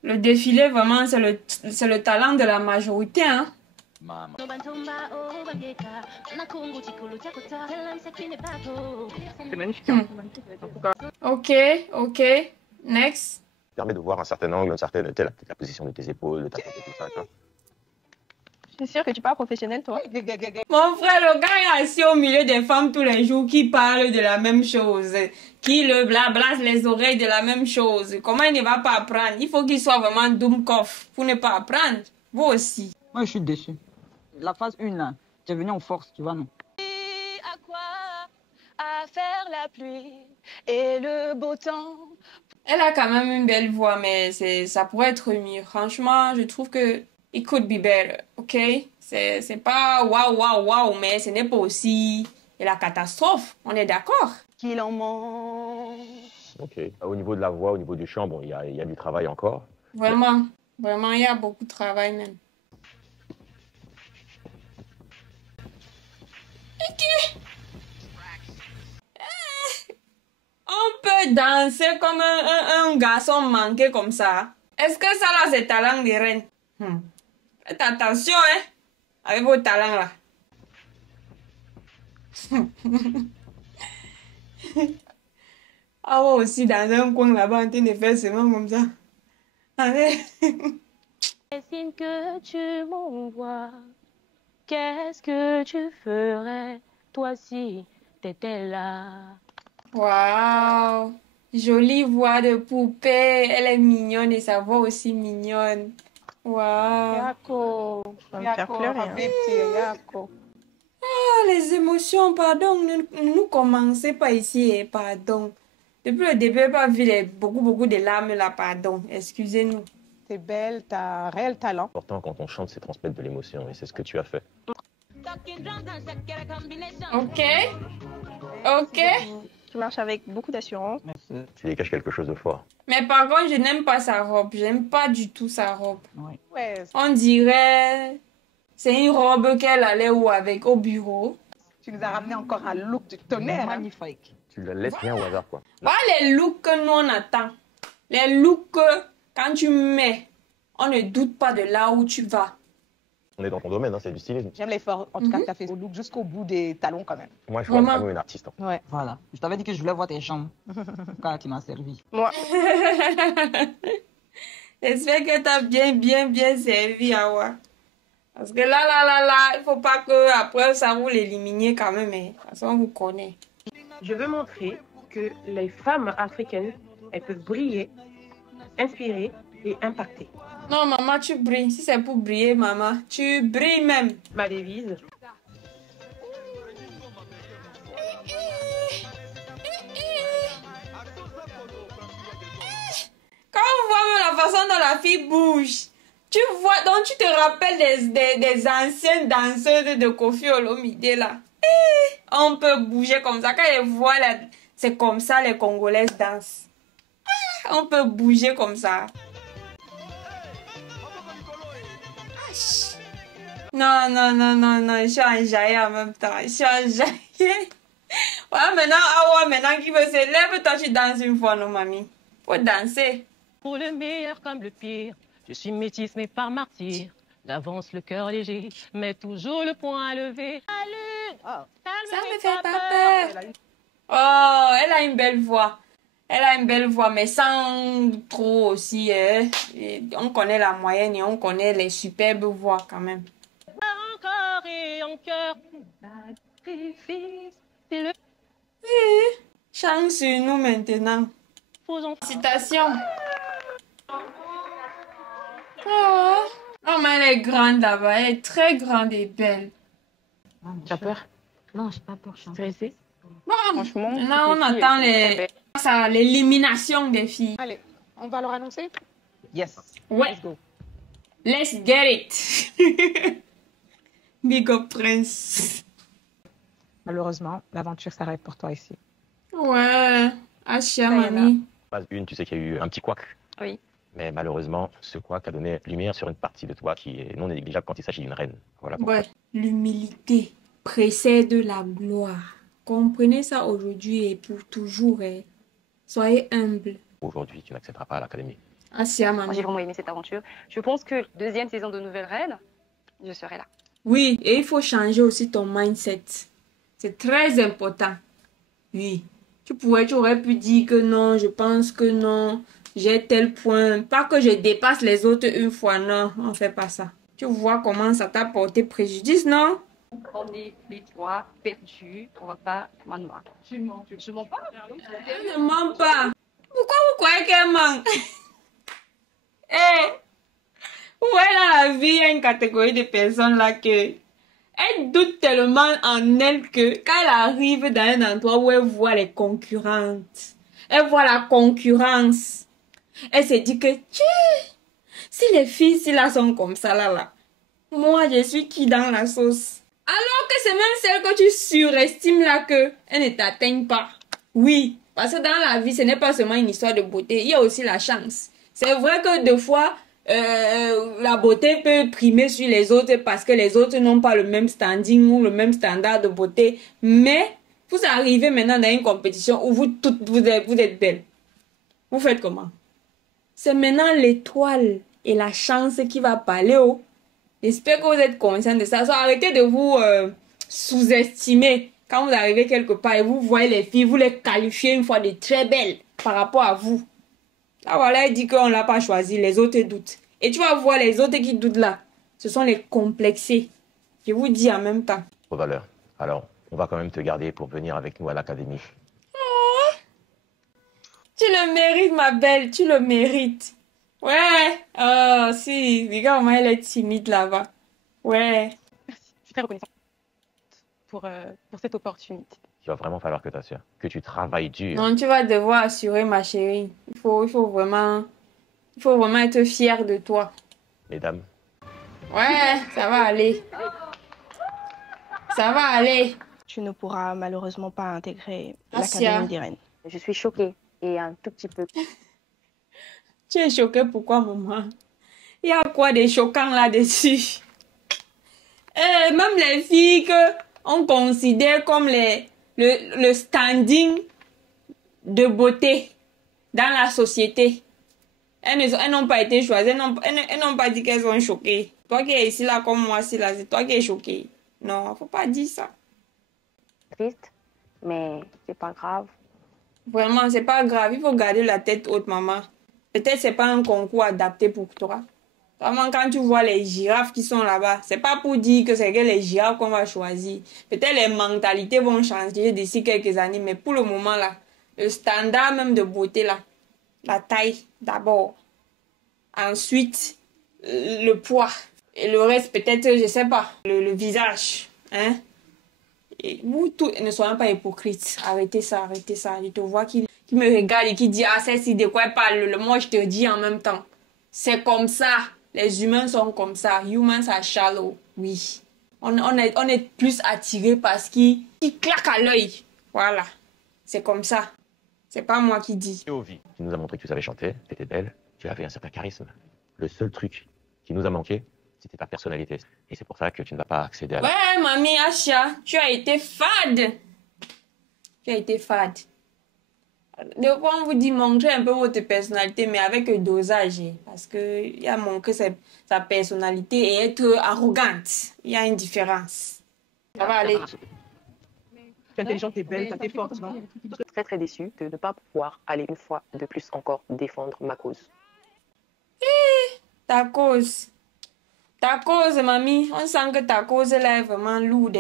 le défilé vraiment c'est le talent de la majorité, hein? Maman. C'est magnifique. Hein? Ok. Next. Ça permet de voir un certain angle, la position de tes épaules, de ta tête et tout ça, tu vois. Je suis sûre que tu parles professionnel, toi. Mon frère, le gars est assis au milieu des femmes tous les jours qui parlent de la même chose, qui le blablasse les oreilles de la même chose. Comment il ne va pas apprendre? Il faut qu'il soit vraiment Doomkoff pour ne pas apprendre. Vous aussi. Moi, je suis déçue. La phase 1, là, tu es venu en force, tu vois, non? À quoi? À faire la pluie et le beau temps. Elle a quand même une belle voix, mais ça pourrait être mieux. Franchement, je trouve que it could be better, ok? C'est pas waouh, mais ce n'est pas aussi la catastrophe. On est d'accord? Qu'il en mange. Ok. Au niveau de la voix, au niveau du chant, bon, il y a du travail encore. Vraiment, il y a beaucoup de travail même. Ok. On peut danser comme un garçon manqué comme ça. Est-ce que ça là c'est talent de reine? Faites attention, hein, avec vos talents là. Ah ouais, aussi dans un coin là-bas en train de faire seulement comme ça. Allez. Les signes que tu m'envoies, qu'est-ce que tu ferais, toi si t'étais là? Waouh, jolie voix de poupée. Elle est mignonne et sa voix aussi mignonne. Waouh. Yako. Ça va me faire pleurer. Yako. Ah, les émotions, pardon. Ne nous commencez pas ici, pardon. Depuis le début, j'ai pas vu beaucoup de larmes là, pardon. Excusez-nous. T'es belle, t'as un réel talent. L'important quand on chante, c'est transmettre de l'émotion et c'est ce que tu as fait. Ok. Tu marches avec beaucoup d'assurance. Tu dégages quelque chose de fort. Mais par contre, je n'aime pas sa robe. J'aime pas du tout sa robe. Ouais. On dirait... C'est une robe qu'elle allait au bureau. Tu nous as ramené encore un look de tonnerre. Magnifique. Tu la laisses bien au hasard, quoi. Voilà les looks que nous on attend. Les looks que quand tu mets, on ne doute pas de là où tu vas. On est dans ton domaine, hein, c'est du stylisme. J'aime l'effort, en tout cas, que tu as fait au look jusqu'au bout des talons quand même. Moi, je vois vraiment une artiste. Hein. Ouais. Voilà. Je t'avais dit que je voulais voir tes jambes. Car qui m'a servi. Moi. J'espère que tu as bien servi, Awa. Parce que là, il ne faut pas que après ça vous l'éliminiez quand même. Mais de toute façon, on vous connaît. Je veux montrer que les femmes africaines elles peuvent briller, inspirer et impacter. Non, maman, tu brilles. Si c'est pour briller, maman, tu brilles même. Ma devise. Quand on voit la façon dont la fille bouge, tu vois, donc tu te rappelles des anciennes danseuses de Koffi Olomide là. On peut bouger comme ça. Quand ils voient, c'est comme ça les Congolaises dansent. On peut bouger comme ça. Non, non, non, non, non, je suis enjaillée en même temps. Je suis enjaillée. Ouais, maintenant qui veut se lève, toi tu danses une fois, non, mamie. Faut danser. Pour le meilleur comme le pire, je suis métisse mais par martyr. D'avance le cœur léger, mais toujours le poing levé. Ça me fait pas peur. Oh, elle a une belle voix. Elle a une belle voix, mais sans trop aussi. On connaît la moyenne et on connaît les superbes voix quand même. Encore et encore. Chante sur nous maintenant. Citation. Oh, mais elle est grande là-bas. Elle est très grande et belle. Tu as peur? Non, j'ai pas peur. Je suis stressée. Bon, franchement, là, on attend l'élimination des filles. Allez, on va leur annoncer? Yes. Ouais. Let's go. Let's get it. Big up, Prince. Malheureusement, l'aventure s'arrête pour toi ici. Ouais. Achia, mamie. Phase 1, tu sais qu'il y a eu un petit couac. Oui. Mais malheureusement, ce couac a donné lumière sur une partie de toi qui est non négligeable quand il s'agit d'une reine. Voilà pourquoi. Ouais. L'humilité précède la gloire. Comprenez ça aujourd'hui et pour toujours. Soyez humble. Aujourd'hui, tu n'accepteras pas à l'académie. Achia, Moi, mamie. j'ai vraiment aimé cette aventure. Je pense que deuxième saison de Nouvelle Reine, je serai là. Oui, et il faut changer aussi ton mindset. C'est très important. Oui. Tu aurais pu dire que non, je pense que non, j'ai tel point. Pas que je dépasse les autres une fois, non, on ne fait pas ça. Tu vois comment ça t'a porté préjudice, non? On est les trois perdus, on va pas manoir. Je mens pas. Elle ne ment pas. Pourquoi vous croyez qu'elle ment? Ouais, dans la vie, il y a une catégorie de personnes là que elle doute tellement en elle que quand elle arrive dans un endroit où elle voit les concurrentes, elle voit la concurrence, elle se dit que si les filles si là sont comme ça là, moi je suis qui dans la sauce? Alors que c'est même celle que tu surestimes là que elle ne t'atteigne pas. Oui, parce que dans la vie, ce n'est pas seulement une histoire de beauté, il y a aussi la chance. C'est vrai que des fois, la beauté peut primer sur les autres parce que les autres n'ont pas le même standing ou le même standard de beauté. Mais vous arrivez maintenant dans une compétition où vous êtes belles. Vous faites comment? C'est maintenant l'étoile et la chance qui va parler. J'espère que vous êtes conscient de ça. Arrêtez de vous sous-estimer quand vous arrivez quelque part et vous voyez les filles, vous les qualifiez une fois de très belles par rapport à vous. Là, voilà, il dit qu'on ne l'a pas choisi, les autres doutent. Et tu vas voir les autres qui doutent là. Ce sont les complexés. Je vous dis en même temps. Aux valeurs. Alors, on va quand même te garder pour venir avec nous à l'académie. Oh, tu le mérites, ma belle, tu le mérites. Ouais. Oh, si, regarde comment elle est timide là-bas. Ouais. Merci, je suis très reconnaissante pour cette opportunité. Il va vraiment falloir que tu assures, que tu travailles dur. Non, tu vas devoir assurer, ma chérie. Il faut vraiment être fière de toi. Mesdames. Ouais, ça va aller. Ça va aller. Tu ne pourras malheureusement pas intégrer Achia. l'Académie des Reines. Je suis choquée et un tout petit peu. Tu es choquée pourquoi, maman? Il y a quoi de choquant là-dessus? Même les filles qu'on considère comme le standing de beauté dans la société. Elles n'ont pas été choisies, elles n'ont pas dit qu'elles sont choquées. Toi qui es ici là comme moi, c'est toi qui es choquée. Non, faut pas dire ça. Triste, mais c'est pas grave. Vraiment, c'est pas grave, il faut garder la tête haute, maman. Peut-être c'est pas un concours adapté pour toi. Vraiment, quand tu vois les girafes qui sont là-bas, c'est pas pour dire que c'est que les girafes qu'on va choisir. Peut-être les mentalités vont changer d'ici quelques années, mais pour le moment là, le standard même de beauté là, La taille d'abord. Ensuite, le poids. Et le reste, peut-être, je sais pas, le visage. Hein? Et vous, ne soyez pas hypocrites. Arrêtez ça, arrêtez ça. Je te vois qui me regarde et qui dit, ah, c'est de quoi elle parle. Moi, je te dis en même temps. C'est comme ça. Les humains sont comme ça. Humans are shallow. Oui. On est plus attiré parce qu'il claque à l'œil. Voilà. C'est comme ça. C'est pas moi qui dis. Tu nous as montré que tu savais chanter, tu étais belle, tu avais un certain charisme. Le seul truc qui nous a manqué, c'était ta personnalité. Et c'est pour ça que tu ne vas pas accéder à la... Ouais, mamie Asha, tu as été fade. Tu as été fade. Des fois, on vous dit montrer un peu votre personnalité, mais avec un dosage. Parce qu'il y a montrer sa personnalité et être arrogante. Il y a une différence. Ça va aller. Tu es intelligente, tu es belle, tu es forte, non? Je suis très très déçue de ne pas pouvoir aller une fois de plus encore défendre ma cause. Ta cause. Ta cause, mamie. On sent que ta cause là est vraiment lourde.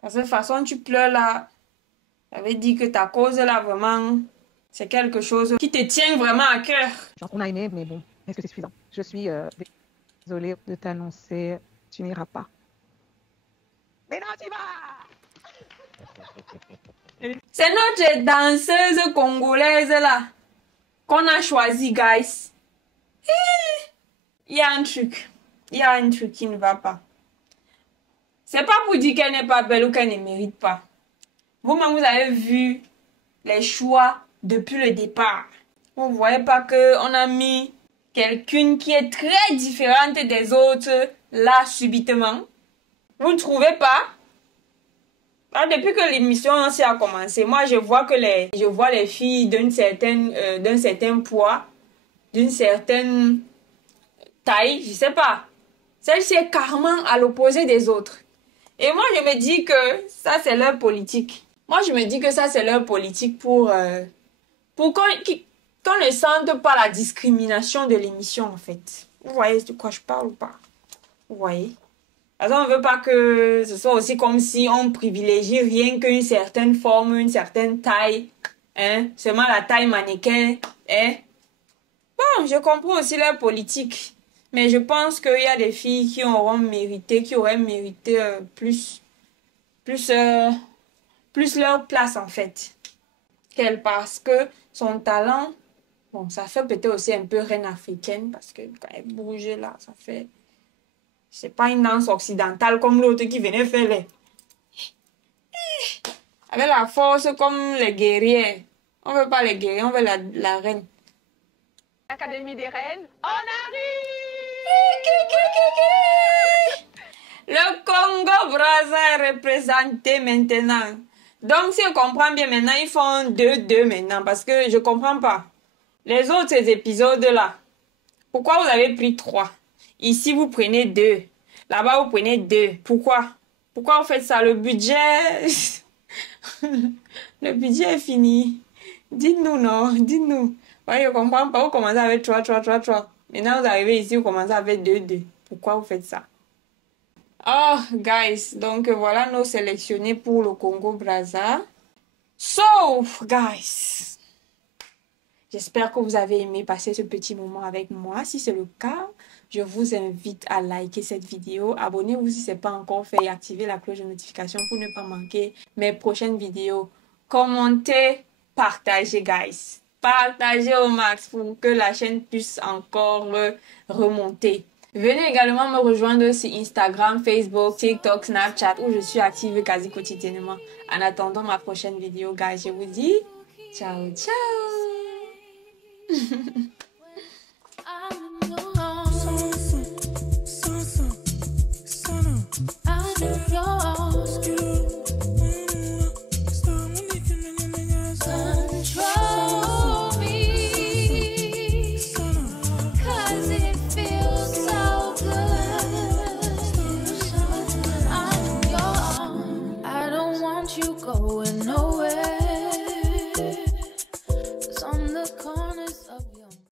Parce que de toute façon, tu pleures là. Ça veut dire que ta cause là, vraiment, c'est quelque chose qui te tient vraiment à cœur. On a aimé, mais bon, est-ce que c'est suffisant? Je suis désolée de t'annoncer, tu n'iras pas. Mais non, tu vas! C'est notre danseuse congolaise là qu'on a choisi, guys. Il y a un truc. Il y a un truc qui ne va pas. C'est pas pour dire qu'elle n'est pas belle ou qu'elle ne mérite pas. Vous-même, vous avez vu les choix depuis le départ. Vous ne voyez pas qu'on a mis quelqu'un qui est très différente des autres là subitement. Vous ne trouvez pas? Depuis que l'émission a commencé, moi je vois les filles d'un certain poids, d'une certaine taille, je sais pas. Celle-ci est carrément à l'opposé des autres. Et moi je me dis que ça c'est leur politique. Moi je me dis que ça c'est leur politique pour qu'on ne sente pas la discrimination de l'émission en fait. Vous voyez de quoi je parle ou pas? Vous voyez? Parce qu'on ne veut pas que ce soit aussi comme si on privilégie rien qu'une certaine forme, une certaine taille. Hein? Seulement la taille mannequin. Hein? Bon, je comprends aussi leur politique. Mais je pense qu'il y a des filles qui auraient mérité plus leur place en fait. Qu'elle, parce que son talent, bon, ça fait peut-être aussi un peu reine africaine. Parce que quand elle bouge là, ça fait... C'est pas une danse occidentale comme l'autre qui venait faire les... Avec la force comme les guerriers. On veut pas les guerriers, on veut la reine. Académie des reines, on arrive! Le Congo-Brazza est représenté maintenant. Donc, si on comprend bien maintenant, ils font 2-2 maintenant. Parce que je comprends pas. Les autres épisodes-là, pourquoi vous avez pris 3? Ici, vous prenez 2. Là-bas, vous prenez 2. Pourquoi? Pourquoi vous faites ça? Le budget... Le budget est fini. Dites-nous, non? Dites-nous. Ouais, je comprends pas. Vous commencez avec 3. Maintenant, vous arrivez ici, vous commencez avec 2. Pourquoi vous faites ça? Oh, guys. Donc, voilà nos sélectionnés pour le Congo-Brazza. So, guys. J'espère que vous avez aimé passer ce petit moment avec moi. Si c'est le cas, je vous invite à liker cette vidéo. Abonnez-vous si ce n'est pas encore fait et activez la cloche de notification pour ne pas manquer mes prochaines vidéos. Commentez, partagez, guys. Partagez au max pour que la chaîne puisse encore remonter. Venez également me rejoindre sur Instagram, Facebook, TikTok, Snapchat où je suis active quasi quotidiennement. En attendant ma prochaine vidéo, guys, je vous dis ciao, ciao. Going